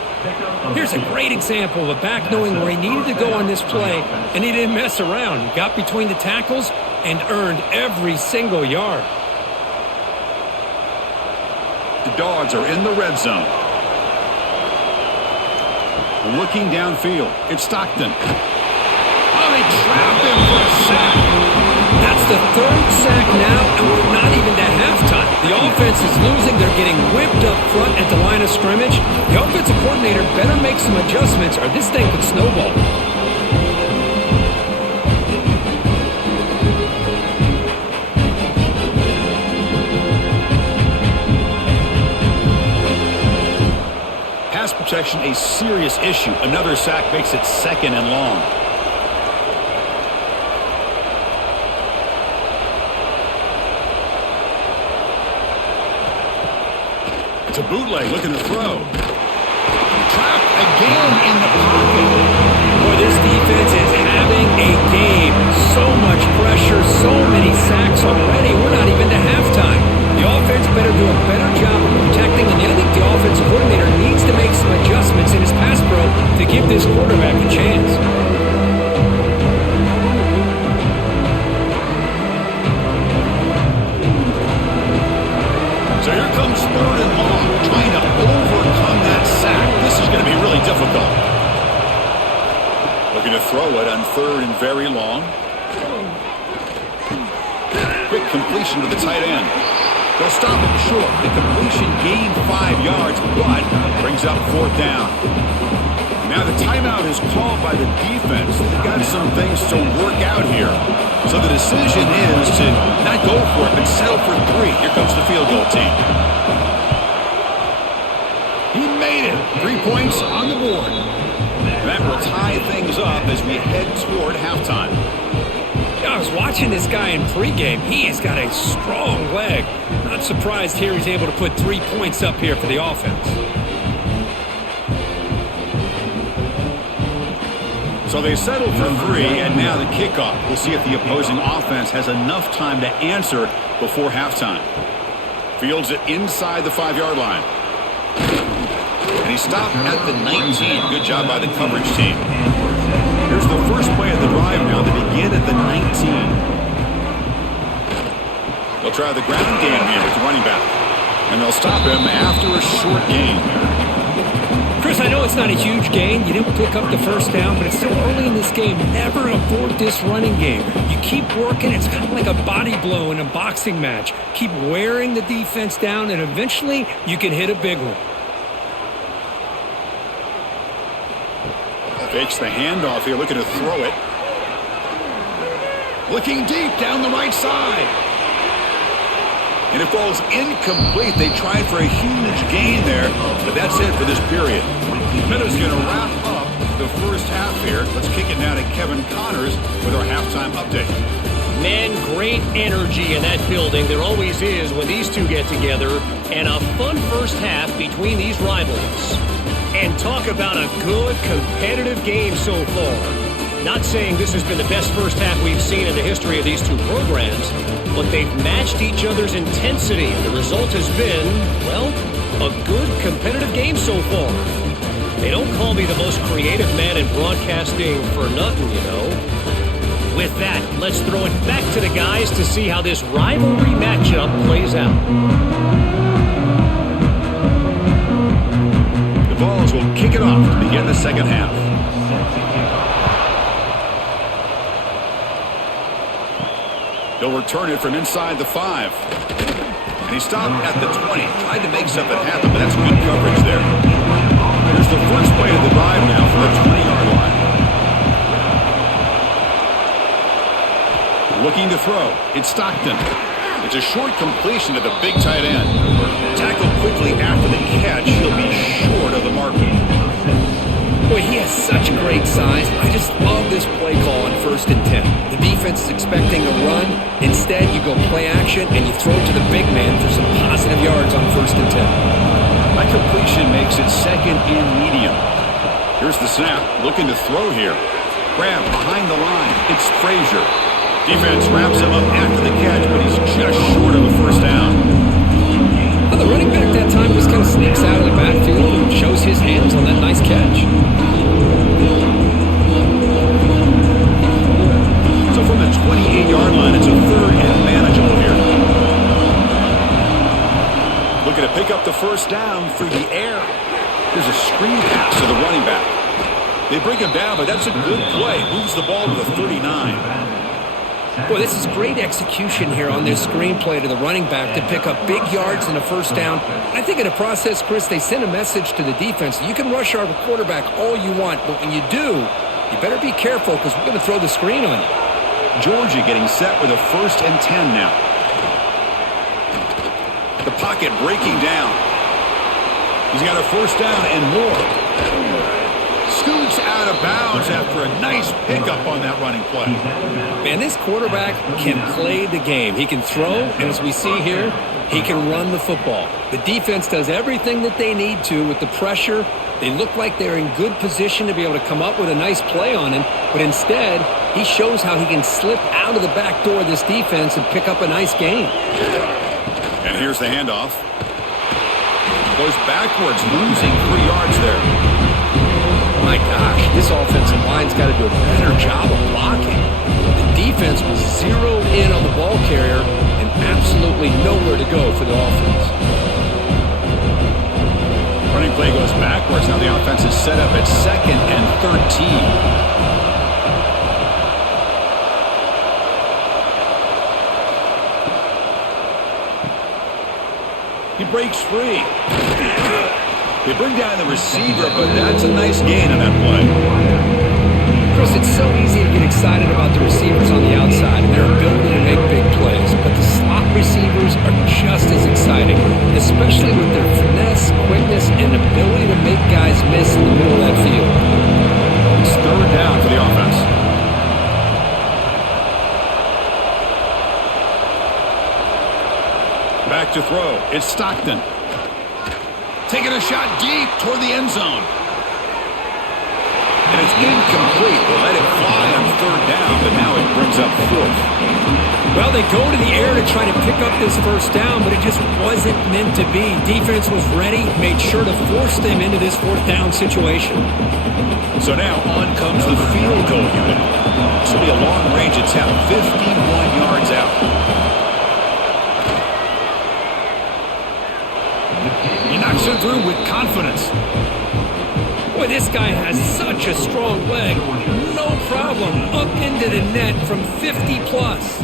Here's a great example of a back knowing where he needed to go on this play, and he didn't mess around. He got between the tackles and earned every single yard. The Dogs are in the red zone. Looking downfield, it's Stockton. Oh, they trapped him for a sack. That's the 3rd sack now, and we're not even to halftime. The offense is losing. They're getting whipped up front at the line of scrimmage. The offensive coordinator better make some adjustments, or this thing could snowball. Pass protection, a serious issue. Another sack makes it 2nd and long. It's a bootleg, looking to throw. Trapped again in the pocket. Boy, this defense is having a game. So much pressure, so many sacks already. We're not even to halftime. The offense better do a better job of protecting, and I think the offensive coordinator needs to make some adjustments in his pass pro to give this quarterback a chance. So here comes 3rd and long, trying to overcome that sack. This is going to be really difficult. Looking to throw it on 3rd and very long. Quick completion to the tight end. They'll stop him short. The completion gained 5 yards, but brings up 4th down. Now the timeout is called by the defense. They've got some things to work out here. So the decision is to not go for it, but settle for 3. Here comes the field goal team. He made it. 3 points on the board. That will tie things up as we head toward halftime. I was watching this guy in pregame. He has got a strong leg. Not surprised here he's able to put 3 points up here for the offense. So they settle for 3, and now the kickoff. We'll see if the opposing offense has enough time to answer before halftime. Fields it inside the 5-yard line. And he stopped at the 19. Good job by the coverage team. Here's the first play of the drive now. They begin at the 19. They'll try the ground game here with the running back. And they'll stop him after a short gain. Chris, I know it's not a huge gain. You didn't pick up the first down, but it's still early in this game. Never abort this running game. You keep working. It's kind of like a body blow in a boxing match. Keep wearing the defense down, and eventually you can hit a big one. Fakes the handoff here, looking to throw it. Looking deep down the right side. And it falls incomplete. They tried for a huge gain there, but that's it for this period. Meadows going to wrap up the first half here. Let's kick it now to Kevin Connors with our halftime update. Man, great energy in that building. There always is when these two get together. And a fun first half between these rivals. And talk about a good, competitive game so far. Not saying this has been the best first half we've seen in the history of these two programs, but they've matched each other's intensity. The result has been, well, a good, competitive game so far. They don't call me the most creative man in broadcasting for nothing, you know. With that, let's throw it back to the guys to see how this rivalry matchup plays out. The Vols will kick it off to begin the second half. They'll return it from inside the 5. And he stopped at the 20. Tried to make something happen, but that's good coverage there. Here's the first play of the drive now from the 20-yard line. Looking to throw. It's Stockton. It's a short completion to the big tight end. Tackled quickly after the catch. He'll be short of the mark. Boy, he has such great size. I just love this play call on 1st and 10. The defense is expecting a run. Instead, you go play action, and you throw to the big man for some positive yards on 1st and 10. That completion makes it 2nd and medium. Here's the snap. Looking to throw here. Grab behind the line. It's Frazier. Defense wraps him up after the catch, but he's just short of a first down. Well, the running back that time just kind of sneaks out of the backfield and shows his hands on that nice catch. So from the 28-yard line, it's a 3rd and manageable here. Looking to pick up the first down through the air. There's a screen pass to the running back. They bring him down, but that's a good play. Moves the ball to the 39. Boy, this is great execution here on this screenplay to the running back to pick up big yards and a first down. I think in the process, Chris, they send a message to the defense. You can rush our quarterback all you want, but when you do, you better be careful because we're going to throw the screen on you. Georgia getting set with a 1st and 10 now. The pocket breaking down. He's got a first down and more. Scoots out of bounds after a nice pickup on that running play. Man, this quarterback can play the game. He can throw, and as we see here, he can run the football. The defense does everything that they need to with the pressure. They look like they're in good position to be able to come up with a nice play on him, but instead, he shows how he can slip out of the back door of this defense and pick up a nice gain. And here's the handoff. Goes backwards, losing 3 yards there. My gosh, this offensive line's got to do a better job of blocking. The defense will zero in on the ball carrier and absolutely nowhere to go for the offense. Running play goes backwards. Now the offense is set up at 2nd and 13. He breaks free. They bring down the receiver, but that's a nice gain on that play. Chris, it's so easy to get excited about the receivers on the outside and their ability to make big plays, but the slot receivers are just as exciting, especially with their finesse, quickness, and ability to make guys miss in the middle of that field. It's 3rd down for the offense. Back to throw. It's Stockton. Taking a shot deep toward the end zone. And it's incomplete. They let it fly on 3rd down, but now it brings up 4th. Well, they go to the air to try to pick up this first down, but it just wasn't meant to be. Defense was ready, made sure to force them into this 4th down situation. So now on comes the field goal unit. This will be a long-range attempt, 51 yards out. He knocks it through with confidence. Boy, this guy has such a strong leg. No problem. Up into the net from 50 plus.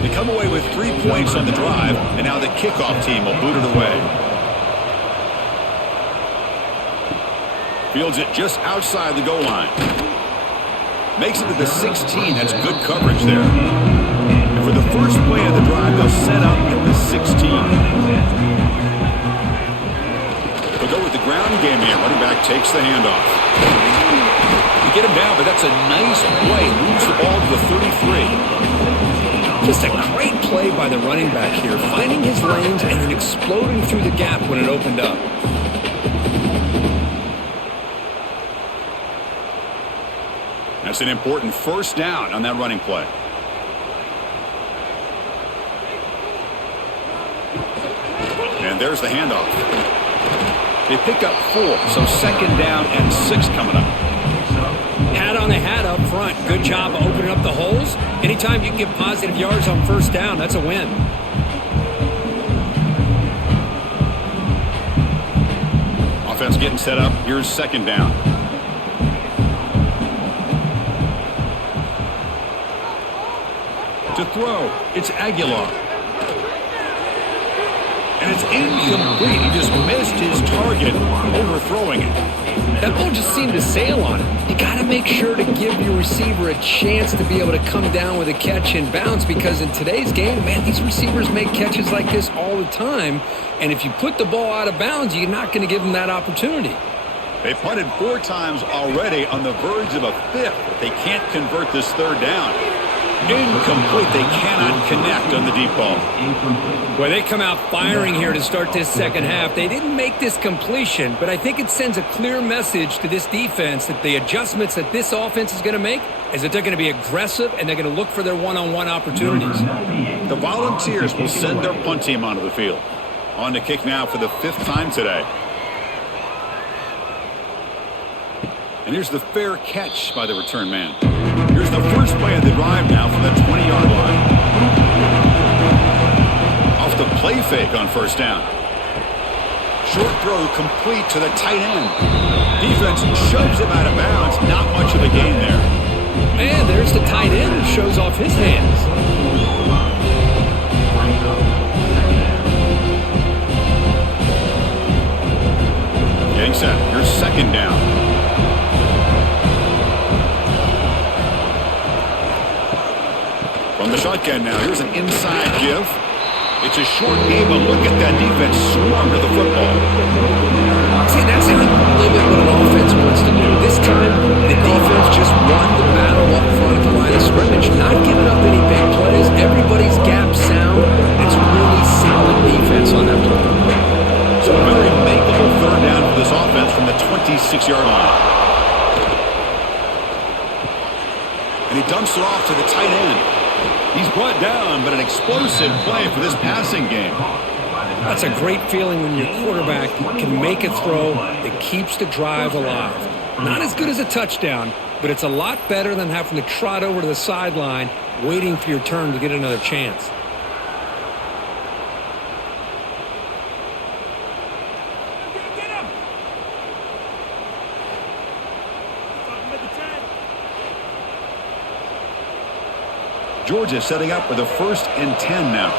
They come away with 3 points on the drive, and now the kickoff team will boot it away. Fields it just outside the goal line. Makes it to the 16. That's good coverage there. And for the first play of the drive, they'll set up at the 16. They'll go with the ground game here. Running back takes the handoff. They get him down, but that's a nice play. Moves the ball to the 33. Just a great play by the running back here, finding his lanes and then exploding through the gap when it opened up. That's an important first down on that running play. there's the handoff. They pick up 4, so 2nd down and 6 coming up. Hat on a hat up front. Good job opening up the holes. Anytime you can get positive yards on 1st down, that's a win. Offense getting set up. Here's 2nd down. To throw, it's Aguilar. And it's incomplete. He just missed his target, overthrowing it. That ball just seemed to sail on him. You got to make sure to give your receiver a chance to be able to come down with a catch and bounce, because in today's game, man, these receivers make catches like this all the time. And if you put the ball out of bounds, you're not going to give them that opportunity. They punted 4 times already, on the verge of a 5th, but they can't convert this 3rd down. Incomplete. They cannot connect on the deep ball. Well, they come out firing here to start this 2nd half. They didn't make this completion, but I think it sends a clear message to this defense that the adjustments that this offense is going to make is that they're going to be aggressive and they're going to look for their one-on-one opportunities. The Volunteers will send their punt team onto the field. On to kick now for the 5th time today. And here's the fair catch by the return man. Here's the first play of the drive now from the 20-yard line. Off the play fake on 1st down. Short throw complete to the tight end. Defense shoves him out of bounds. Not much of a gain there. And there's the tight end who shows off his hands. Getting set. Here's 2nd down. From the shotgun now, here's an inside give. It's a short game, but look at that defense swarm to the football. See, that's a limit what an offense wants to do. This time, the defense just won the battle up front of the line of scrimmage, not giving up any big plays. Everybody's gap sound. It's really solid defense on that play. So a very makeable 3rd down for this offense from the 26-yard line. And he dumps it off to the tight end. He's brought down, but an explosive play for this passing game. That's a great feeling when your quarterback can make a throw that keeps the drive alive. Not as good as a touchdown, but it's a lot better than having to trot over to the sideline waiting for your turn to get another chance. Georgia setting up for the 1st and 10 now.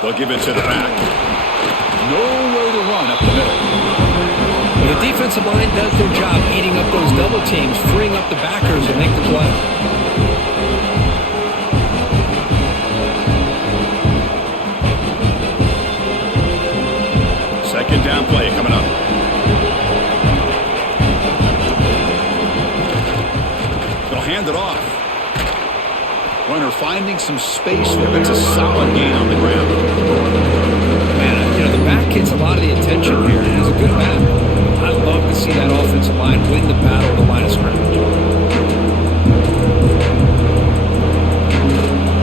They'll give it to the back. Nowhere to run up the middle. Well, the defensive line does their job eating up those double teams, freeing up the backers to make the play. Second down play coming up. Hand it off. Runner finding some space there. It's a solid gain on the ground. Man, you know, the back gets a lot of the attention here, and it's a good back. I love to see that offensive line win the battle of the line of scrimmage.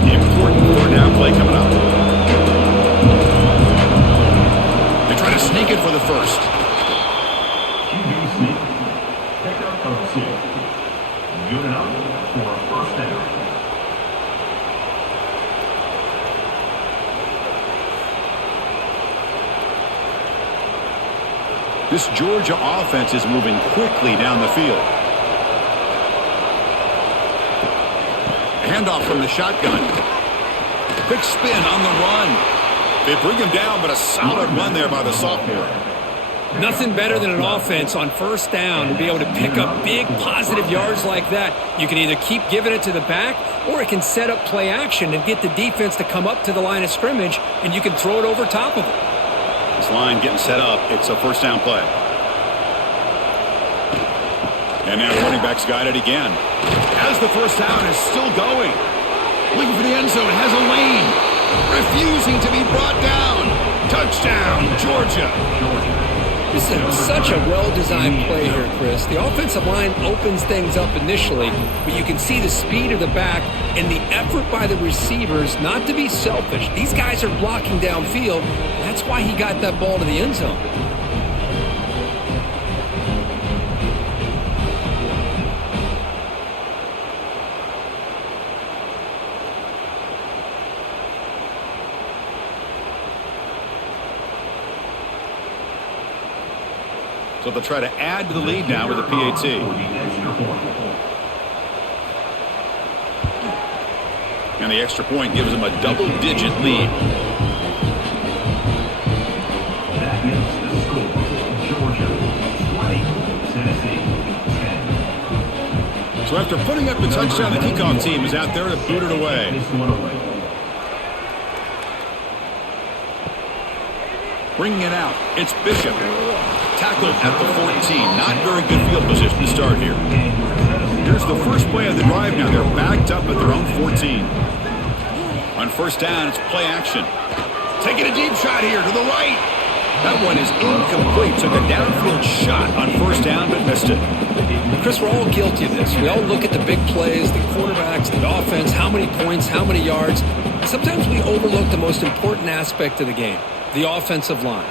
The important 3rd down play coming up. They try to sneak it for the 1st. QB sneak. Pickup of 2. Good enough for a 1st down. This Georgia offense is moving quickly down the field. Handoff from the shotgun. Quick spin on the run. They bring him down, but a solid run there by the sophomore. Nothing better than an offense on 1st down to be able to pick up big positive yards like that. You can either keep giving it to the back, or it can set up play action and get the defense to come up to the line of scrimmage, and you can throw it over top of it. This line getting set up. It's a 1st down play. And now the running back's got it again. As the 1st down is still going. Looking for the end zone. Has a lane. Refusing to be brought down. Touchdown, Georgia. This is such a well-designed play here, Chris. The offensive line opens things up initially, but you can see the speed of the back and the effort by the receivers not to be selfish. These guys are blocking downfield, and that's why he got that ball to the end zone. So they'll try to add to the lead now with a PAT. And the extra point gives them a double-digit lead. That is the score. Georgia 20, Tennessee 10. So after putting up the touchdown, the kickoff team is out there to boot it away. This one away. Bringing it out, it's Bishop. Tackled at the 14. Not very good field position to start here. Here's the first play of the drive now. They're backed up at their own 14. On first down, it's play action. Taking a deep shot here to the right. That one is incomplete. Took a downfield shot on first down, but missed it. Chris, we're all guilty of this. We all look at the big plays, the quarterbacks, the offense, how many points, how many yards. Sometimes we overlook the most important aspect of the game, the offensive line.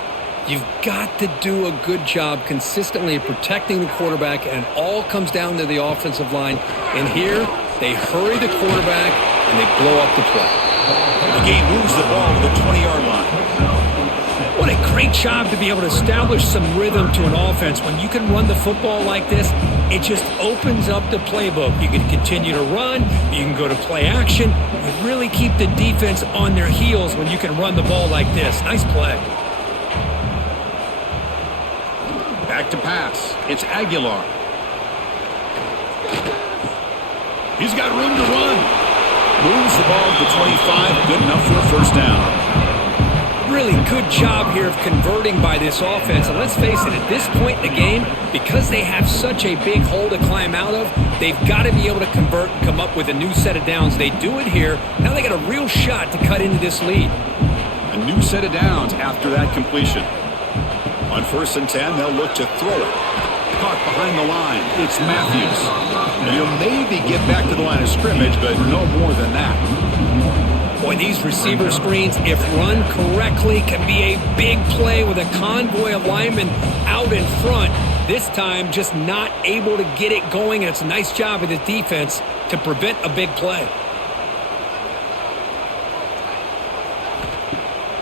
You've got to do a good job consistently protecting the quarterback, and it all comes down to the offensive line. And here, they hurry the quarterback, and they blow up the play. The game moves the ball to the 20-yard line. What a great job to be able to establish some rhythm to an offense. When you can run the football like this, it just opens up the playbook. You can continue to run. You can go to play action. You really keep the defense on their heels when you can run the ball like this. Nice play. Back to pass. It's Aguilar. He's got room to run. Moves the ball to the 25. Good enough for a first down. Really good job here of converting by this offense. And let's face it, at this point in the game, because they have such a big hole to climb out of, they've got to be able to convert and come up with a new set of downs. They do it here. Now they got a real shot to cut into this lead. A new set of downs after that completion. On 1st and 10, they'll look to throw it. Caught behind the line. It's Matthews. And he'll maybe get back to the line of scrimmage, but no more than that. Boy, these receiver screens, if run correctly, can be a big play with a convoy of linemen out in front. This time, just not able to get it going, and it's a nice job of the defense to prevent a big play.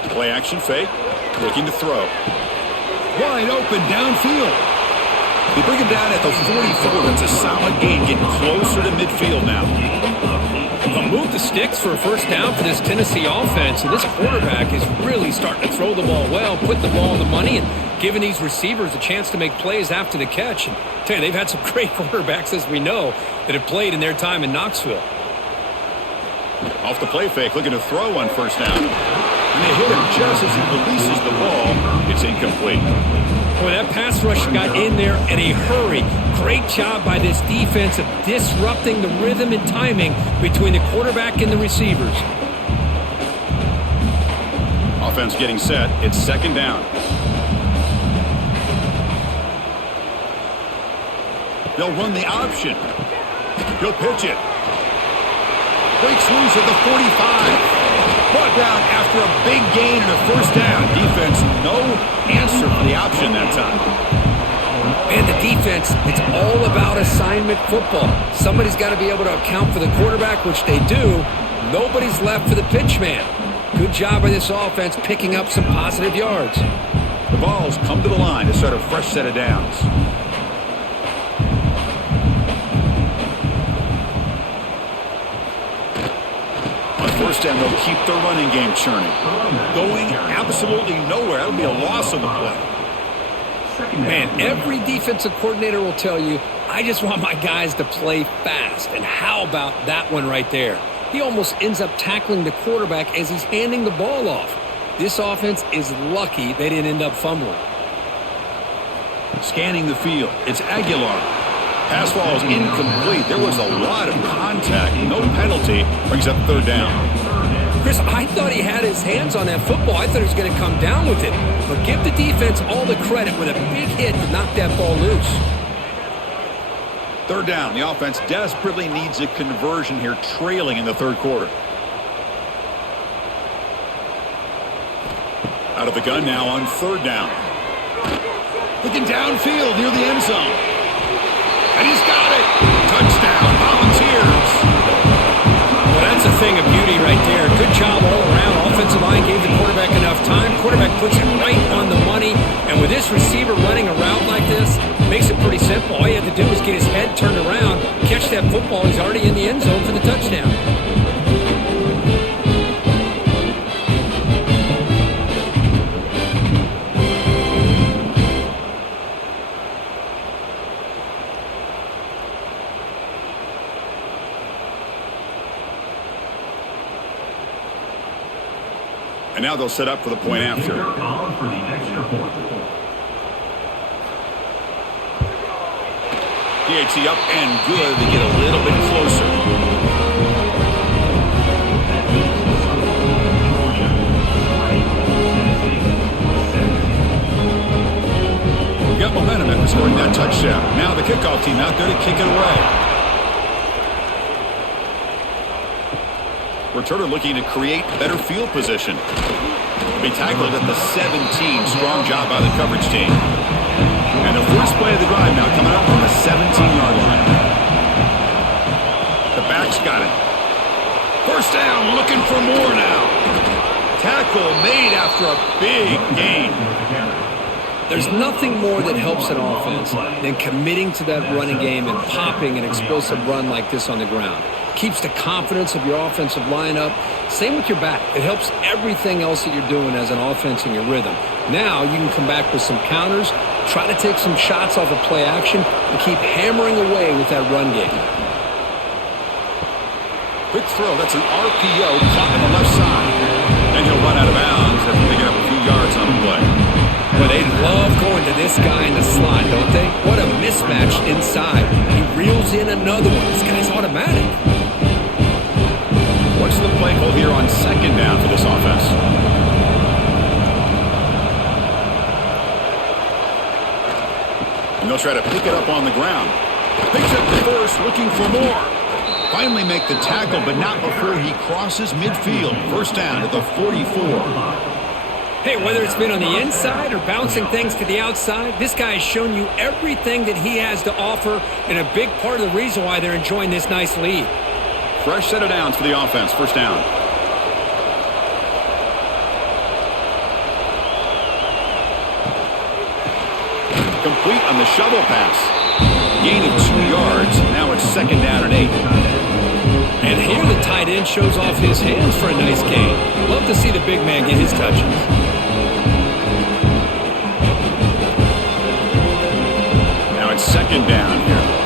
Play action fake. Looking to throw. Wide open downfield. They bring him down at the 44. That's a solid gain, getting closer to midfield now. They'll move the sticks for a first down for this Tennessee offense, and this quarterback is really starting to throw the ball well, put the ball on the money, and giving these receivers a chance to make plays after the catch. And I tell you, they've had some great quarterbacks, as we know, that have played in their time in Knoxville. Off the play fake, looking to throw on first down. And they hit him just as he releases the ball. It's incomplete. Boy, that pass rush got in there in a hurry. Great job by this defense of disrupting the rhythm and timing between the quarterback and the receivers. Offense getting set. It's second down. They'll run the option. He'll pitch it. Breaks loose at the 45. Brought down after a big gain and a first down. Defense, no answer for the option that time. And the defense, it's all about assignment football. Somebody's got to be able to account for the quarterback, which they do. Nobody's left for the pitch man. Good job by this offense picking up some positive yards. The Vols come to the line to start a fresh set of downs. First down, they'll keep their running game churning. Going absolutely nowhere. That'll be a loss of the play. Man, every defensive coordinator will tell you, I just want my guys to play fast. And how about that one right there? He almost ends up tackling the quarterback as he's handing the ball off. This offense is lucky they didn't end up fumbling. Scanning the field, it's Aguilar. Pass ball is incomplete. There was a lot of contact. No penalty. Brings up third down. Chris, I thought he had his hands on that football. I thought he was going to come down with it. But give the defense all the credit with a big hit to knock that ball loose. Third down. The offense desperately needs a conversion here, trailing in the third quarter. Out of the gun now on third down. Looking downfield near the end zone. And he's got it. Touchdown, Volunteers. Well, that's a thing of beauty right there. Good job all around. Offensive line gave the quarterback enough time. Quarterback puts it right on the money. And with this receiver running a route like this, makes it pretty simple. All you have to do is get his head turned around, catch that football. He's already in the end zone for the touchdown. And now they'll set up for the point after. Calling for the extra point. DHC up and good to get a little bit closer. We got momentum after scoring that touchdown. Now the kickoff team out there to kick it away. Returner looking to create better field position. Be tackled at the 17. Strong job by the coverage team. And the first play of the drive now coming up from the 17-yard line. The back's got it. First down, looking for more now. Tackle made after a big gain. There's nothing more that helps an offense than committing to that running game and popping an explosive run like this on the ground. Keeps the confidence of your offensive line up. Same with your back. It helps everything else that you're doing as an offense in your rhythm. Now you can come back with some counters, try to take some shots off of play action, and keep hammering away with that run game. Quick throw. That's an RPO caught on the left side. Then he'll run out of bounds after picking up a few yards on the play. Well, they love going to this guy in the slot, don't they? What a mismatch inside. He reels in another one. This guy's automatic. What's the play call here on second down for this offense? And they'll try to pick it up on the ground. Picks up the first, looking for more. Finally make the tackle, but not before he crosses midfield. First down at the 44. Hey, whether it's been on the inside or bouncing things to the outside, this guy has shown you everything that he has to offer and a big part of the reason why they're enjoying this nice lead. Fresh set of downs for the offense. First down. Complete on the shovel pass. Gain of 2 yards. Now it's second down and 8. And here the tight end shows off his hands for a nice gain. Love to see the big man get his touches. Now it's second down here.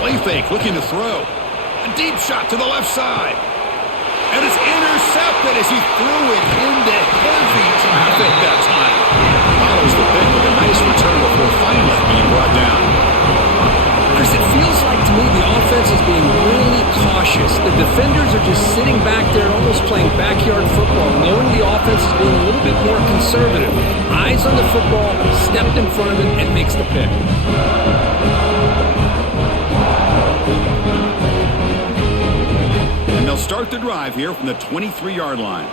Play fake, looking to throw. A deep shot to the left side. And it's intercepted as he threw it into heavy traffic that time. Follows the pick with a nice return before finally being brought down. Chris, it feels like to me the offense is being really cautious. The defenders are just sitting back there almost playing backyard football, knowing the offense is being a little bit more conservative. Eyes on the football, stepped in front of it, and makes the pick. And they'll start the drive here from the 23-yard line.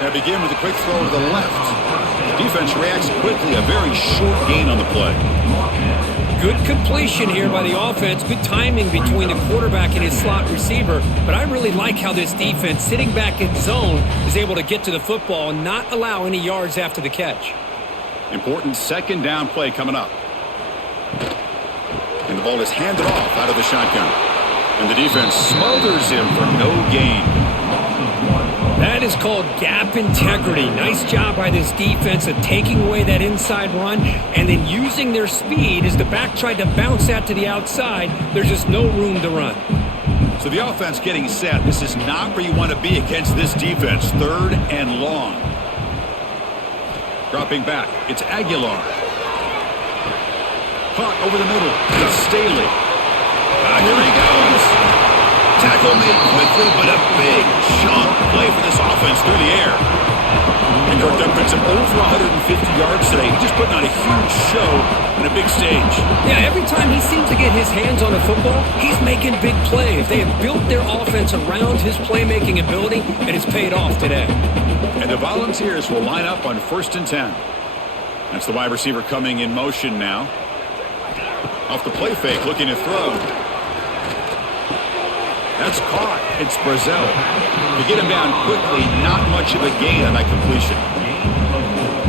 Now begin with a quick throw to the left. Defense reacts quickly, a very short gain on the play. Good completion here by the offense. Good timing between the quarterback and his slot receiver. But I really like how this defense, sitting back in zone, is able to get to the football and not allow any yards after the catch. Important second down play coming up. And the ball is handed off out of the shotgun. And the defense smothers him for no gain. That is called gap integrity. Nice job by this defense of taking away that inside run and then using their speed as the back tried to bounce out to the outside. There's just no room to run. So the offense getting set. This is not where you want to be against this defense. Third and long. Dropping back. It's Aguilar. Caught over the middle. To Staley. Here he goes. Tackle made quickly, but a big chunk play for this offense through the air. And Kirk Dumfries over 150 yards today. He's just putting on a huge show on a big stage. Yeah, every time he seems to get his hands on the football, he's making big plays. They have built their offense around his playmaking ability, and it's paid off today. And the Volunteers will line up on 1st and 10. That's the wide receiver coming in motion now. Off the play fake, looking to throw. That's caught. It's Brazzell. To get him down quickly, not much of a gain on that completion.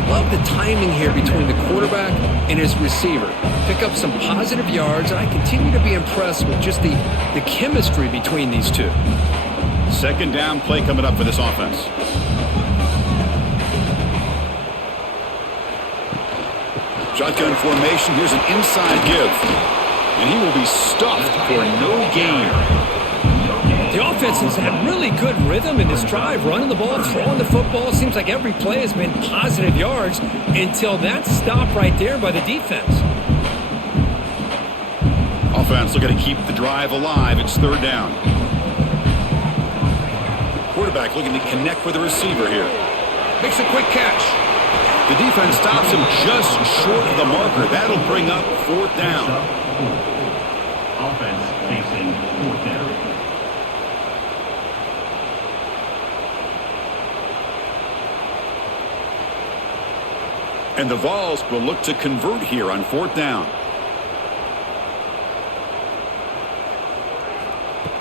Love the timing here between the quarterback and his receiver. Pick up some positive yards, and I continue to be impressed with just the chemistry between these two. 2nd down play coming up for this offense. Shotgun formation. Here's an inside give. And he will be stuffed for no gain. The offense has had really good rhythm in this drive, running the ball, throwing the football. It seems like every play has been positive yards until that stop right there by the defense. Offense looking to keep the drive alive. It's 3rd down. Quarterback looking to connect with the receiver here. Makes a quick catch. The defense stops him just short of the marker. That'll bring up 4th down. Offense facing 4th down. And the Vols will look to convert here on 4th down.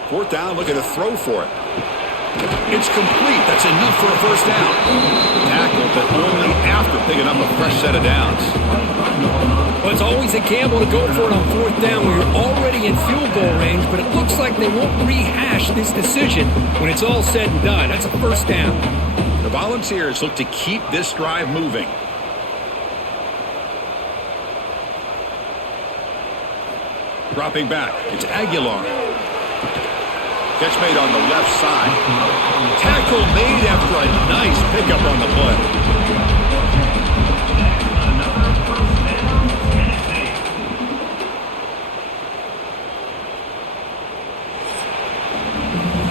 4th down, looking to throw for it. It's complete. That's enough for a 1st down. Tackled, but only after picking up a fresh set of downs. Well, it's always a gamble to go for it on 4th down where you're already in field goal range, but it looks like they won't rehash this decision when it's all said and done. That's a 1st down. The Volunteers look to keep this drive moving. Dropping back. It's Aguilar. Catch made on the left side. Tackle made after a nice pickup on the play.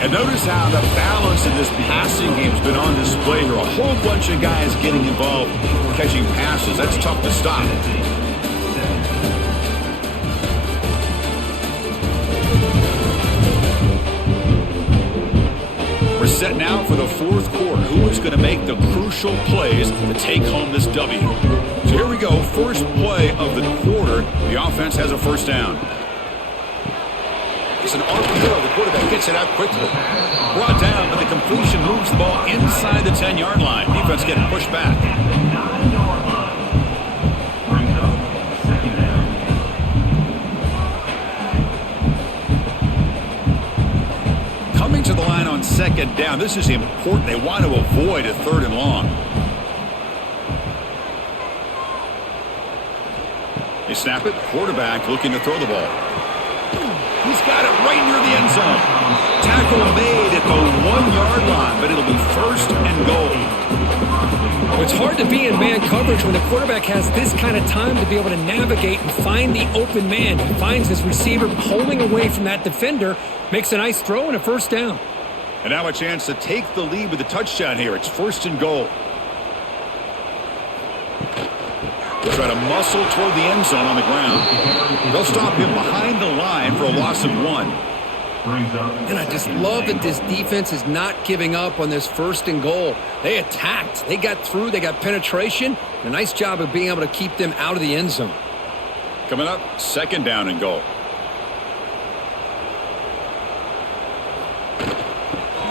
And notice how the balance in this passing game has been on display here. A whole bunch of guys getting involved catching passes. That's tough to stop. We're set now for the 4th quarter. Who is going to make the crucial plays to take home this W? So here we go. First play of the quarter. The offense has a 1st down. It's an RPO. The quarterback gets it out quickly. Brought down, but the completion moves the ball inside the 10-yard line. Defense getting pushed back. Coming to the line on 2nd down. This is important. They want to avoid a 3rd and long. They snap it. Quarterback looking to throw the ball. He's got it right near the end zone. Tackle made at the 1-yard line, but it'll be 1st and goal. Well, it's hard to be in man coverage when the quarterback has this kind of time to be able to navigate and find the open man. He finds his receiver pulling away from that defender, makes a nice throw and a 1st down. And now a chance to take the lead with a touchdown here. It's 1st and goal. They'll try to muscle toward the end zone on the ground. They'll stop him behind the line for a loss of 1. And I just love that this defense is not giving up on this 1st and goal. They attacked. They got through. They got penetration. A nice job of being able to keep them out of the end zone. Coming up, 2nd down and goal.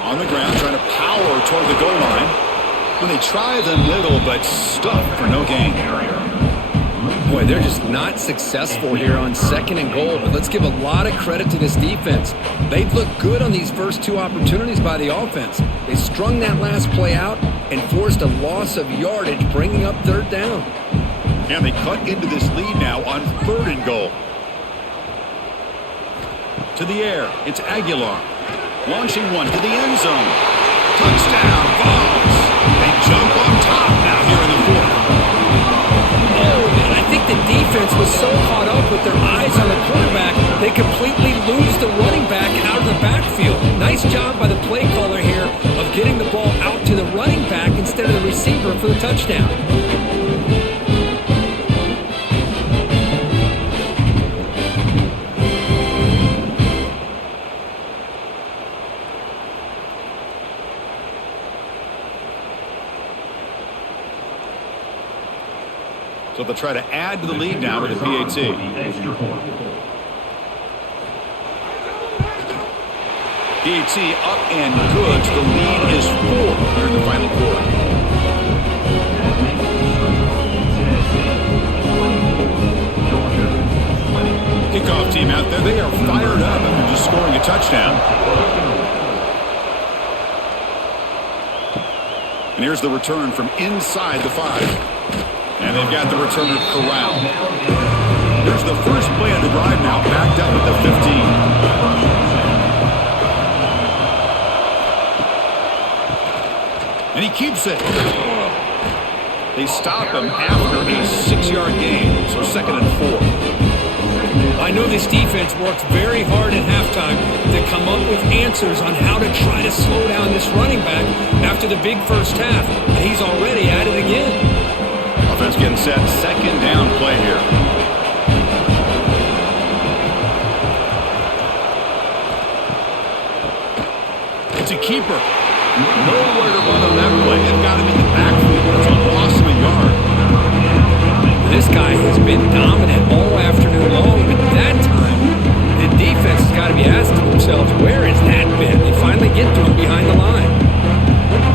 On the ground, trying to power toward the goal line. When they try the middle, but stuffed for no gain. Boy, they're just not successful here on 2nd and goal, but let's give a lot of credit to this defense. They've looked good on these first 2 opportunities by the offense. They strung that last play out and forced a loss of yardage, bringing up 3rd down. And they cut into this lead now on 3rd and goal. To the air, it's Aguilar. Launching one to the end zone. Touchdown, Vols. They jump on top now here in the 4th. Oh, man, I think the defense was so caught up with their eyes on the quarterback, they completely lose the running back out of the backfield. Nice job by the play caller here of getting the ball out to the running back instead of the receiver for the touchdown. So they'll try to add to the lead now with the PAT. Extra point. PAT up and good. The lead is 4 here in the final quarter. Kickoff team out there. They are fired up after just scoring a touchdown. And here's the return from inside the 5. And they've got the returner corralled. Here's the first play of the drive now, backed up at the 15. And he keeps it. They stop him after a 6-yard gain, so 2nd and 4. I know this defense worked very hard at halftime to come up with answers on how to try to slow down this running back after the big first half. And he's already at it again. Offense getting set. 2nd down play here. It's a keeper. Nowhere to run on that play. They've got him in the backfield. It's a loss of a yard. This guy has been dominant all afternoon long, but that time, the defense has got to be asking themselves, where has that been? They finally get to him behind the line.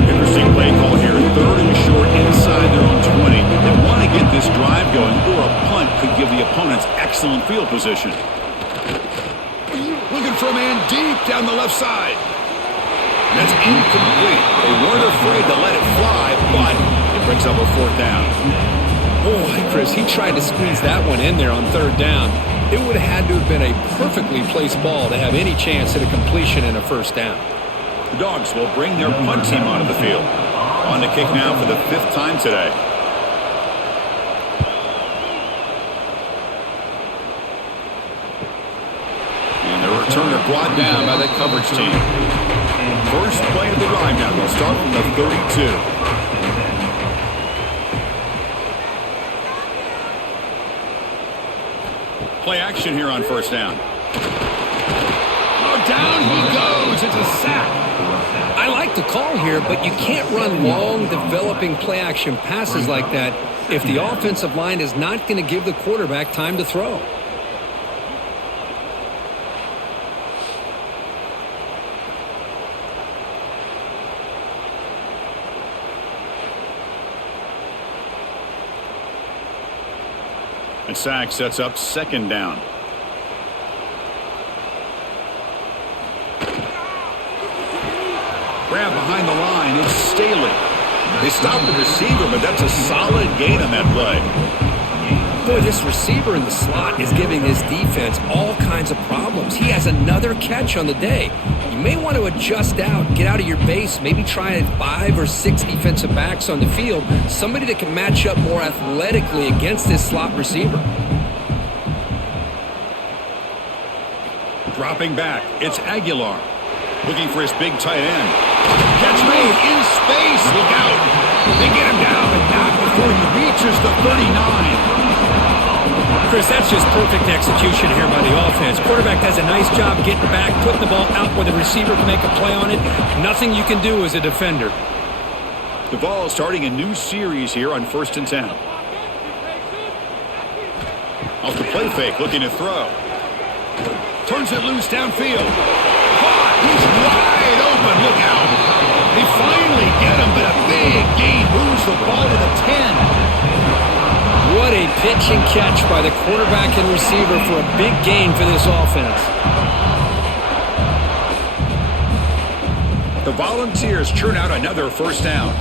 Interesting play call here. 3rd and short inside their own 20. They want to get this drive going, or a punt could give the opponents excellent field position. Looking for a man deep down the left side. And that's incomplete. They weren't afraid to let it fly, but it brings up a 4th down. Boy, Chris, he tried to squeeze that one in there on 3rd down. It would have had to have been a perfectly placed ball to have any chance at a completion and a 1st down. The Dogs will bring their punt team onto the field. On to kick now for the 5th time today. And the returner brought down by the coverage team. First play of the drive now. They'll start from the 32. Play action here on 1st down. Oh, down he goes. It's a sack. I like the call here, but you can't run long, developing play-action passes like that if the offensive line is not going to give the quarterback time to throw. And sack sets up 2nd down. Grab behind the line. It's Staley. They stop the receiver, but that's a solid gain on that play. Boy, this receiver in the slot is giving this defense all kinds of problems. He has another catch on the day. You may want to adjust out, get out of your base, maybe try 5 or 6 defensive backs on the field, somebody that can match up more athletically against this slot receiver. Dropping back, it's Aguilar. Looking for his big tight end. Catch made in space. Look out. They get him down, but not before he reaches the 39. Chris, that's just perfect execution here by the offense. Quarterback does a nice job getting back, putting the ball out where the receiver can make a play on it. Nothing you can do as a defender. The ball starting a new series here on 1st and 10. Off the play fake, looking to throw. Turns it loose downfield. Caught. He's wide open. Look out. They finally get him, but a big gain moves the ball to the 10. What a pitch and catch by the quarterback and receiver for a big gain for this offense. The Volunteers churn out another 1st down.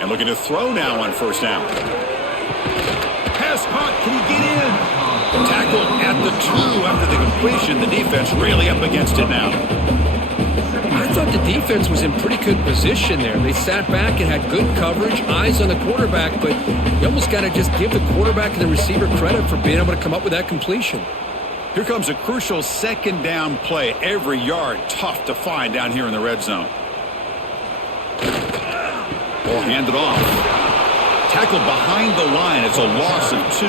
And looking to throw now on 1st down. Pass caught. Can he get in? Tackled at the 2 after the completion. The defense really up against it now. I thought the defense was in pretty good position there. They sat back and had good coverage, eyes on the quarterback, but you almost got to just give the quarterback and the receiver credit for being able to come up with that completion. Here comes a crucial second down play. Every yard tough to find down here in the red zone. Ball handed off. Tackled behind the line. It's a loss of 2.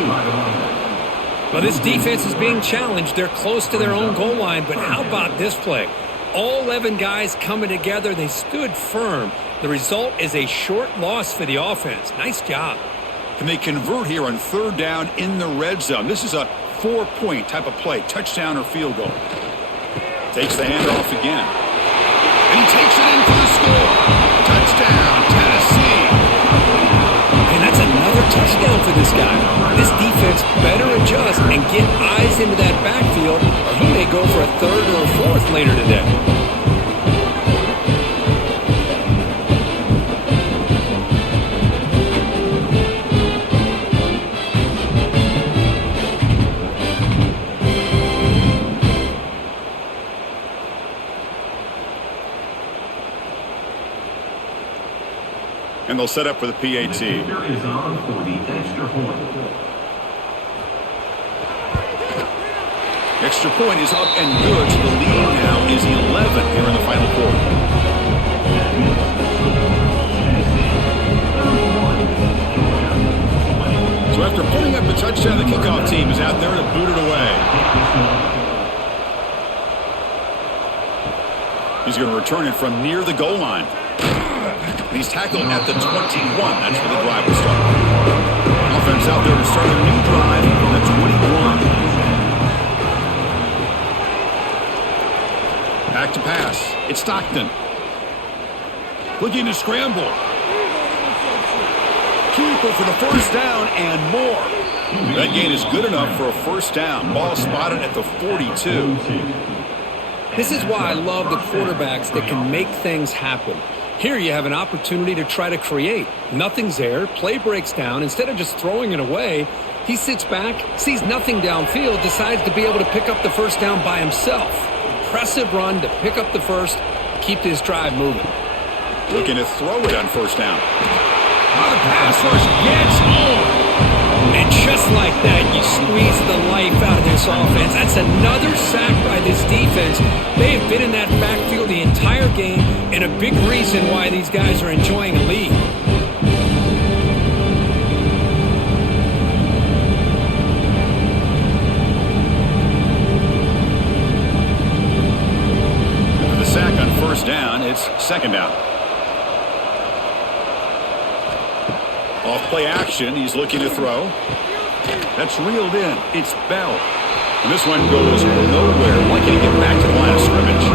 Well, this defense is being challenged. They're close to their own goal line, but how about this play? All 11 guys coming together. They stood firm. The result is a short loss for the offense. Nice job. Can they convert here on third down in the red zone? This is a 4-point type of play, touchdown or field goal. Takes the handoff again. And he takes it in for the score. Touchdown, Tennessee. And that's another touchdown for this guy. This defense better adjust and get eyes into that backfield, or he may go for a third or a fourth later today. And they'll set up for the PAT. The kicker is on for the extra point. Extra point is up and good. So the lead now is 11 here in the final quarter. So after putting up the touchdown, the kickoff team is out there to boot it away. He's going to return it from near the goal line. He's tackled at the 21. That's where the drive will start. Offense out there to start a new drive from the 21. Back to pass. It's Stockton. Looking to scramble. Keeper for the first down and more. That gain is good enough for a first down. Ball spotted at the 42. This is why I love the quarterbacks that can make things happen. Here you have an opportunity to try to create. Nothing's there. Play breaks down. Instead of just throwing it away, he sits back, sees nothing downfield, decides to be able to pick up the first down by himself. Impressive run to pick up the first, keep this drive moving. Looking to throw it on first down. On the pass rush gets home. And just like that, you squeeze the life out of this offense. That's another sack by this defense. They have been in that backfield the entire game, and a big reason why these guys are enjoying a lead. After the sack on first down, it's second down. Off play action, he's looking to throw. That's reeled in. It's Bell. And this one goes nowhere. Lucky to get back to the line of scrimmage.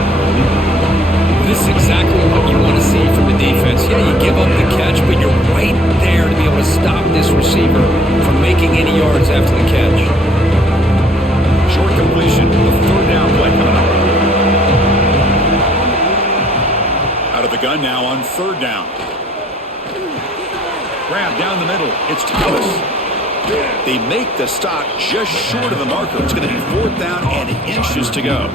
This is exactly what you want to see from the defense. Yeah, you give up the catch, but you're right there to be able to stop this receiver from making any yards after the catch. Short completion. The third down play coming up. Out of the gun now on third down. Grab down the middle. It's Thomas. They make the stop just short of the marker. It's going to be fourth down and inches to go.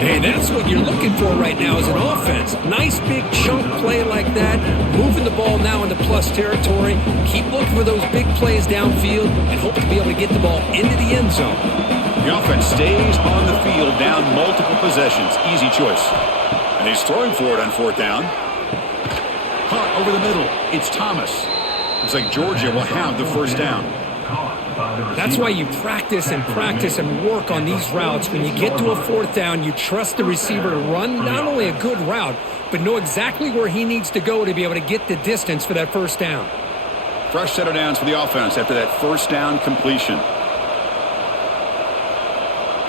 Hey, that's what you're looking for right now as an offense. Nice big chunk play like that. Moving the ball now into plus territory. Keep looking for those big plays downfield and hope to be able to get the ball into the end zone. The offense stays on the field down multiple possessions. Easy choice. And he's throwing for it on fourth down. Caught over the middle. It's Thomas. Looks like Georgia will have the first down. That's why you practice and work on these routes. When you get to a fourth down, you trust the receiver to run not only a good route, but know exactly where he needs to go to be able to get the distance for that first down. Fresh set of downs for the offense after that first down completion.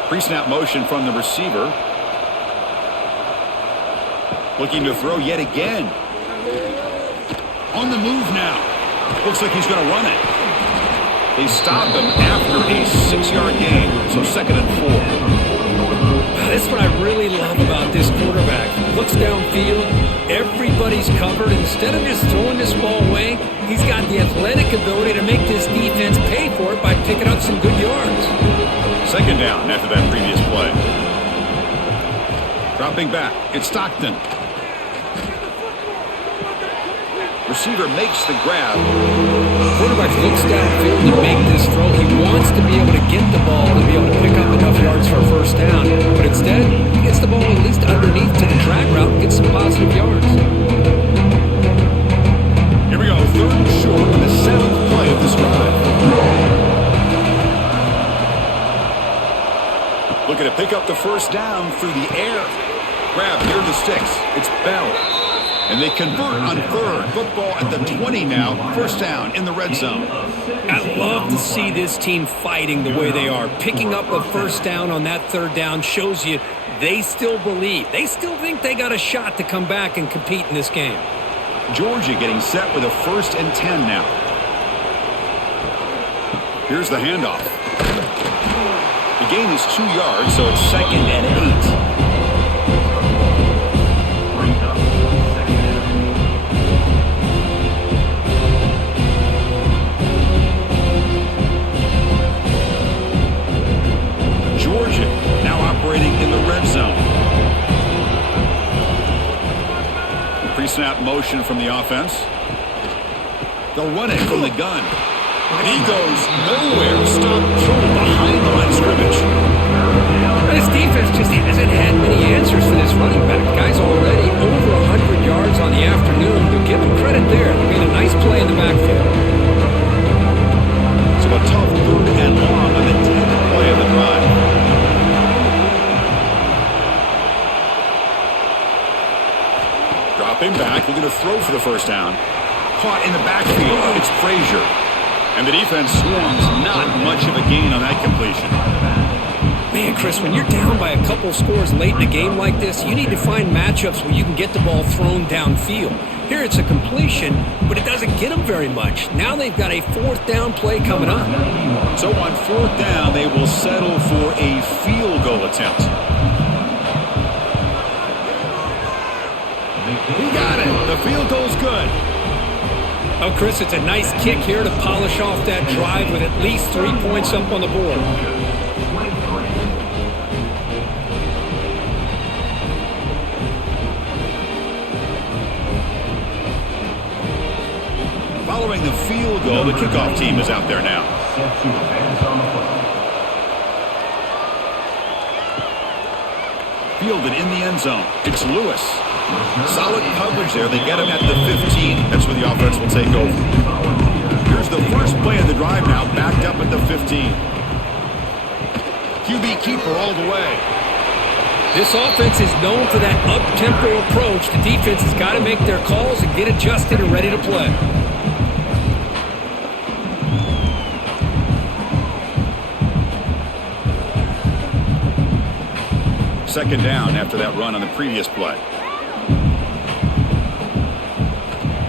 Pre-snap motion from the receiver. Looking to throw yet again. On the move now. Looks like he's going to run it. They stop him after a 6-yard gain, so second and 4. That's what I really love about this quarterback. He looks downfield, everybody's covered. Instead of just throwing this ball away, he's got the athletic ability to make this defense pay for it by picking up some good yards. Second down after that previous play. Dropping back. It's Stockton. Receiver makes the grab. Quarterback looks downfield to make this throw. He wants to be able to get the ball to be able to pick up enough yards for a first down. But instead, he gets the ball at least underneath to the drag route and gets some positive yards. Here we go. 3rd and short on the 7th play of this drive. Looking to pick up the first down through the air. Grab near the sticks. It's Bell. And they convert on 3rd. Football at the 20 now. First down in the red zone. I love to see this team fighting the way they are. Picking up a first down on that 3rd down shows you they still believe. They still think they got a shot to come back and compete in this game. Georgia getting set with a 1st and 10 now. Here's the handoff. The gain is 2 yards, so it's 2nd and 8. Georgia now operating in the red zone. Pre-snap motion from the offense. They'll run it from the gun. And he goes nowhere. Stop short behind the line of scrimmage. This defense just hasn't had many answers for this running back. Guy's already over 100 yards on the afternoon, but give him credit there. He made a nice play in the backfield. So a tough 3rd and long on the 10th play of the drive. Dropping back, looking to throw for the first down. Caught in the backfield. It's Frazier. And the defense swarms. Not much of a gain on that completion. Man, Chris, when you're down by a couple scores late in a game like this, you need to find matchups where you can get the ball thrown downfield. Here it's a completion, but it doesn't get them very much. Now they've got a 4th down play coming up. So on 4th down, they will settle for a field goal attempt. He got it. The field goal's good. Oh, Chris, it's a nice kick here to polish off that drive with at least 3 points up on the board. Following the field goal, the kickoff team is out there now. Fielded in the end zone. It's Lewis. Solid coverage there. They get him at the 15. That's where the offense will take over. Here's the first play of the drive now, backed up at the 15. QB keeper all the way. This offense is known for that up-tempo approach. The defense has got to make their calls and get adjusted and ready to play. Second down after that run on the previous play.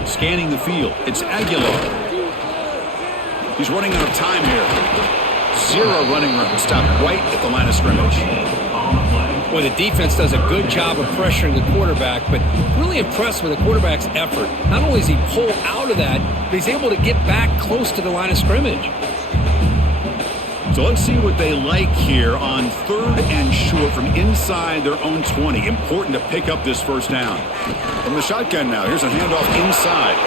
Scanning the field. It's Aguilar. He's running out of time here. 0 running room. Stopped right at the line of scrimmage. Boy, the defense does a good job of pressuring the quarterback, but really impressed with the quarterback's effort. Not only does he pull out of that, but he's able to get back close to the line of scrimmage. So let's see what they like here on 3rd and short from inside their own 20. Important to pick up this first down. From the shotgun now, here's a handoff inside.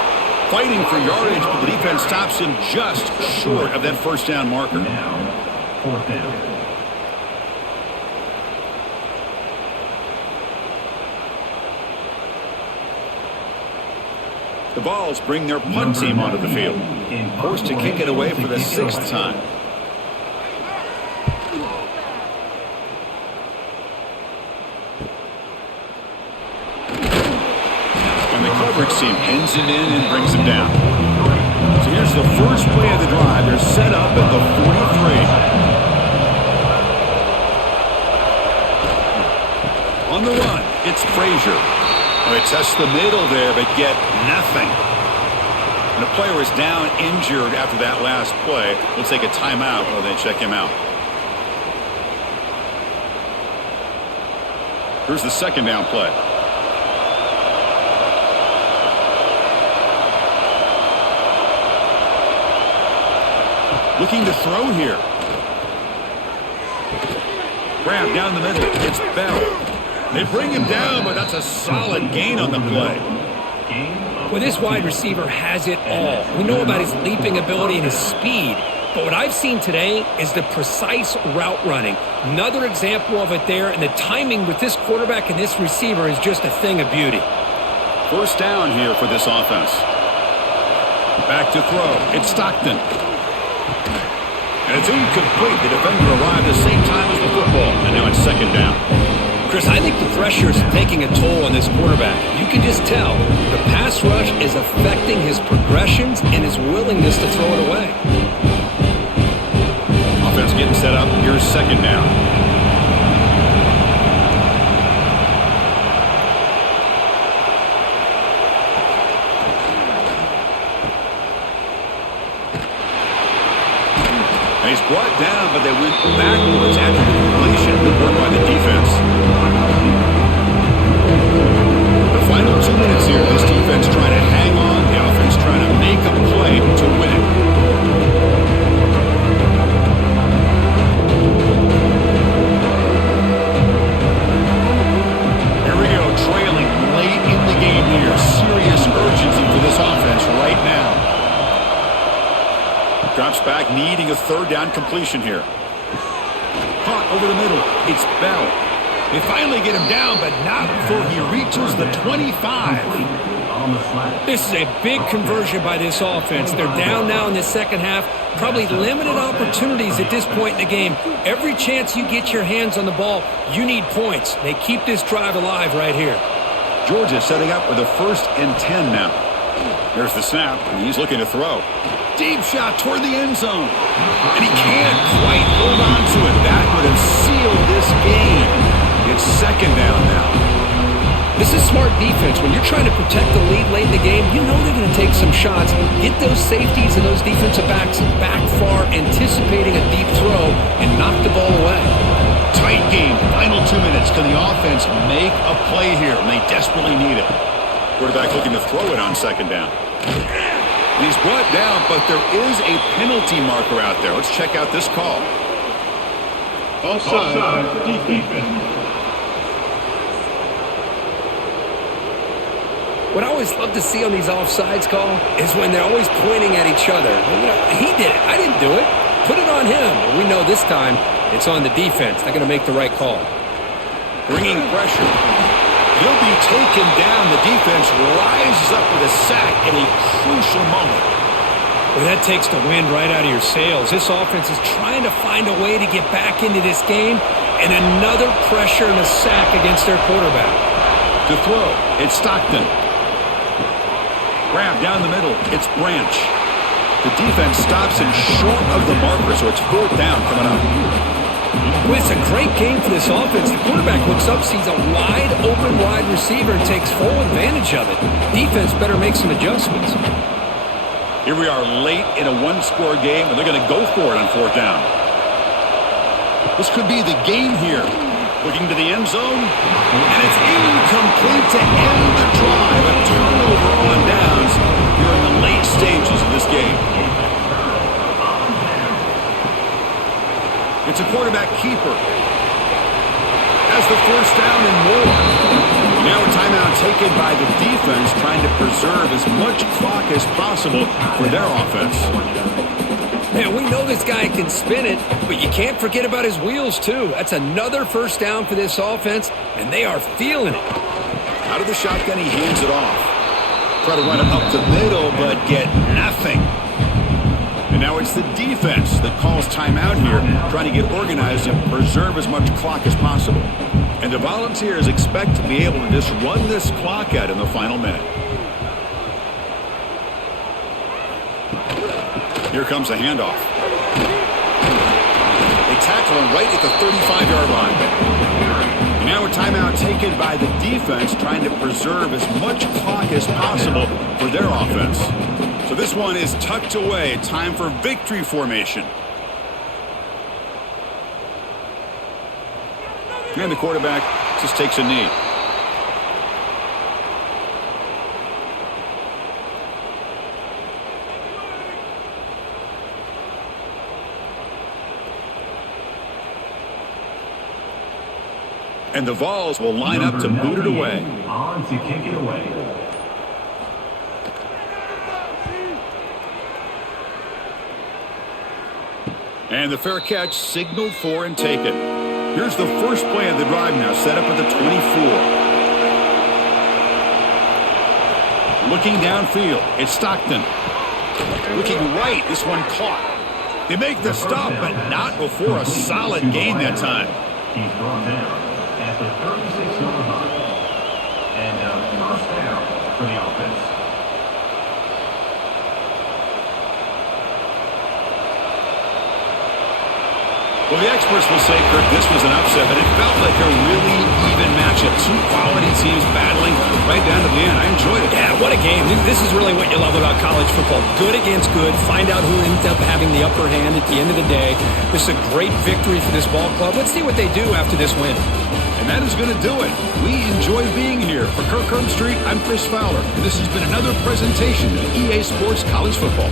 Fighting for yardage, but the defense stops him just short of that first down marker. Now, 4th down. The Vols bring their punt team onto the field. Forced to kick it away for the 6th time. Coverage team pins him in and brings him down. So here's the first play of the drive. They're set up at the 43. On the run, it's Frazier. They test the middle there, but get nothing. And a player is down injured after that last play. We'll take a timeout while they check him out. Here's the second down play. Looking to throw here. Grab down the middle. It's Bell. They bring him down, but that's a solid gain on the play. Well, this wide receiver has it all. We know about his leaping ability and his speed. But what I've seen today is the precise route running. Another example of it there, and the timing with this quarterback and this receiver is just a thing of beauty. First down here for this offense. Back to throw. It's Stockton. And it's incomplete. The defender arrived at the same time as the football. And now it's second down. Chris, I think the pressure is taking a toll on this quarterback. You can just tell the pass rush is affecting his progressions and his willingness to throw it away. Offense getting set up. Here's second down. He's brought down, but they went backwards after the completion. Good work by the defense. The final 2 minutes here, this defense trying to hang on. The offense trying to make a play to win it. Here we go, trailing late in the game here. Serious urgency for this offense right now. Drops back, needing a third down completion here. Caught over the middle. It's Bell. They finally get him down, but not before he reaches the 25. This is a big conversion by this offense. They're down now in the second half. Probably limited opportunities at this point in the game. Every chance you get your hands on the ball, you need points. They keep this drive alive right here. Georgia setting up with a 1st and 10 now. Here's the snap, and he's looking to throw. Deep shot toward the end zone. And he can't quite hold on to it. That would have sealed this game. It's second down now. This is smart defense. When you're trying to protect the lead late in the game, you know they're going to take some shots. Get those safeties and those defensive backs back far, anticipating a deep throw, and knock the ball away. Tight game. Final 2 minutes. Can the offense make a play here? And they desperately need it. Quarterback looking to throw it on second down. He's brought down, but there is a penalty marker out there. Let's check out this call. Offside, defense. What I always love to see on these offsides call is when they're always pointing at each other. You know, he did it. I didn't do it. Put it on him. We know this time it's on the defense. They're going to make the right call. Bringing pressure. He'll be taken down. The defense rises up with a sack in a crucial moment. Well, that takes the wind right out of your sails. This offense is trying to find a way to get back into this game, and another pressure and a sack against their quarterback. To throw, it's Stockton. Grab down the middle, it's Branch. The defense stops him short of the marker, so it's 4th down coming up. Well, it's a great game for this offense. The quarterback looks up, sees a wide-open wide receiver, and takes full advantage of it. Defense better make some adjustments. Here we are late in a one-score game, and they're going to go for it on 4th down. This could be the game here. Looking to the end zone, and it's incomplete to end the drive. A turnover on downs here in the late stages of this game. It's a quarterback keeper. Has the 1st down and more. Now a timeout taken by the defense, trying to preserve as much clock as possible for their offense. Man, we know this guy can spin it, but you can't forget about his wheels, too. That's another 1st down for this offense, and they are feeling it. Out of the shotgun, he hands it off. Try to run it up the middle, but get nothing. And now it's the defense that calls timeout here, trying to get organized and preserve as much clock as possible. And the Volunteers expect to be able to just run this clock out in the final minute. Here comes the handoff. They tackle him right at the 35-yard line. And now a timeout taken by the defense, trying to preserve as much clock as possible for their offense. So this one is tucked away. Time for victory formation. And the quarterback just takes a knee. And the Vols will line up to boot it away. On to kick it away. And the fair catch signaled for and taken. Here's the first play of the drive now, set up at the 24. Looking downfield, it's Stockton. Looking right, this one caught. They make the stop, but not before a solid gain that time. He's brought down at the 36-yard line. And a first down for the offense. Well, the experts will say, Kirk, this was an upset, but it felt like a really even matchup. Two quality teams battling right down to the end. I enjoyed it. Yeah, what a game. This is really what you love about college football. Good against good. Find out who ends up having the upper hand at the end of the day. This is a great victory for this ball club. Let's see what they do after this win. And that is going to do it. We enjoy being here. For Kirk Herbstreit, I'm Chris Fowler, and this has been another presentation of EA Sports College Football.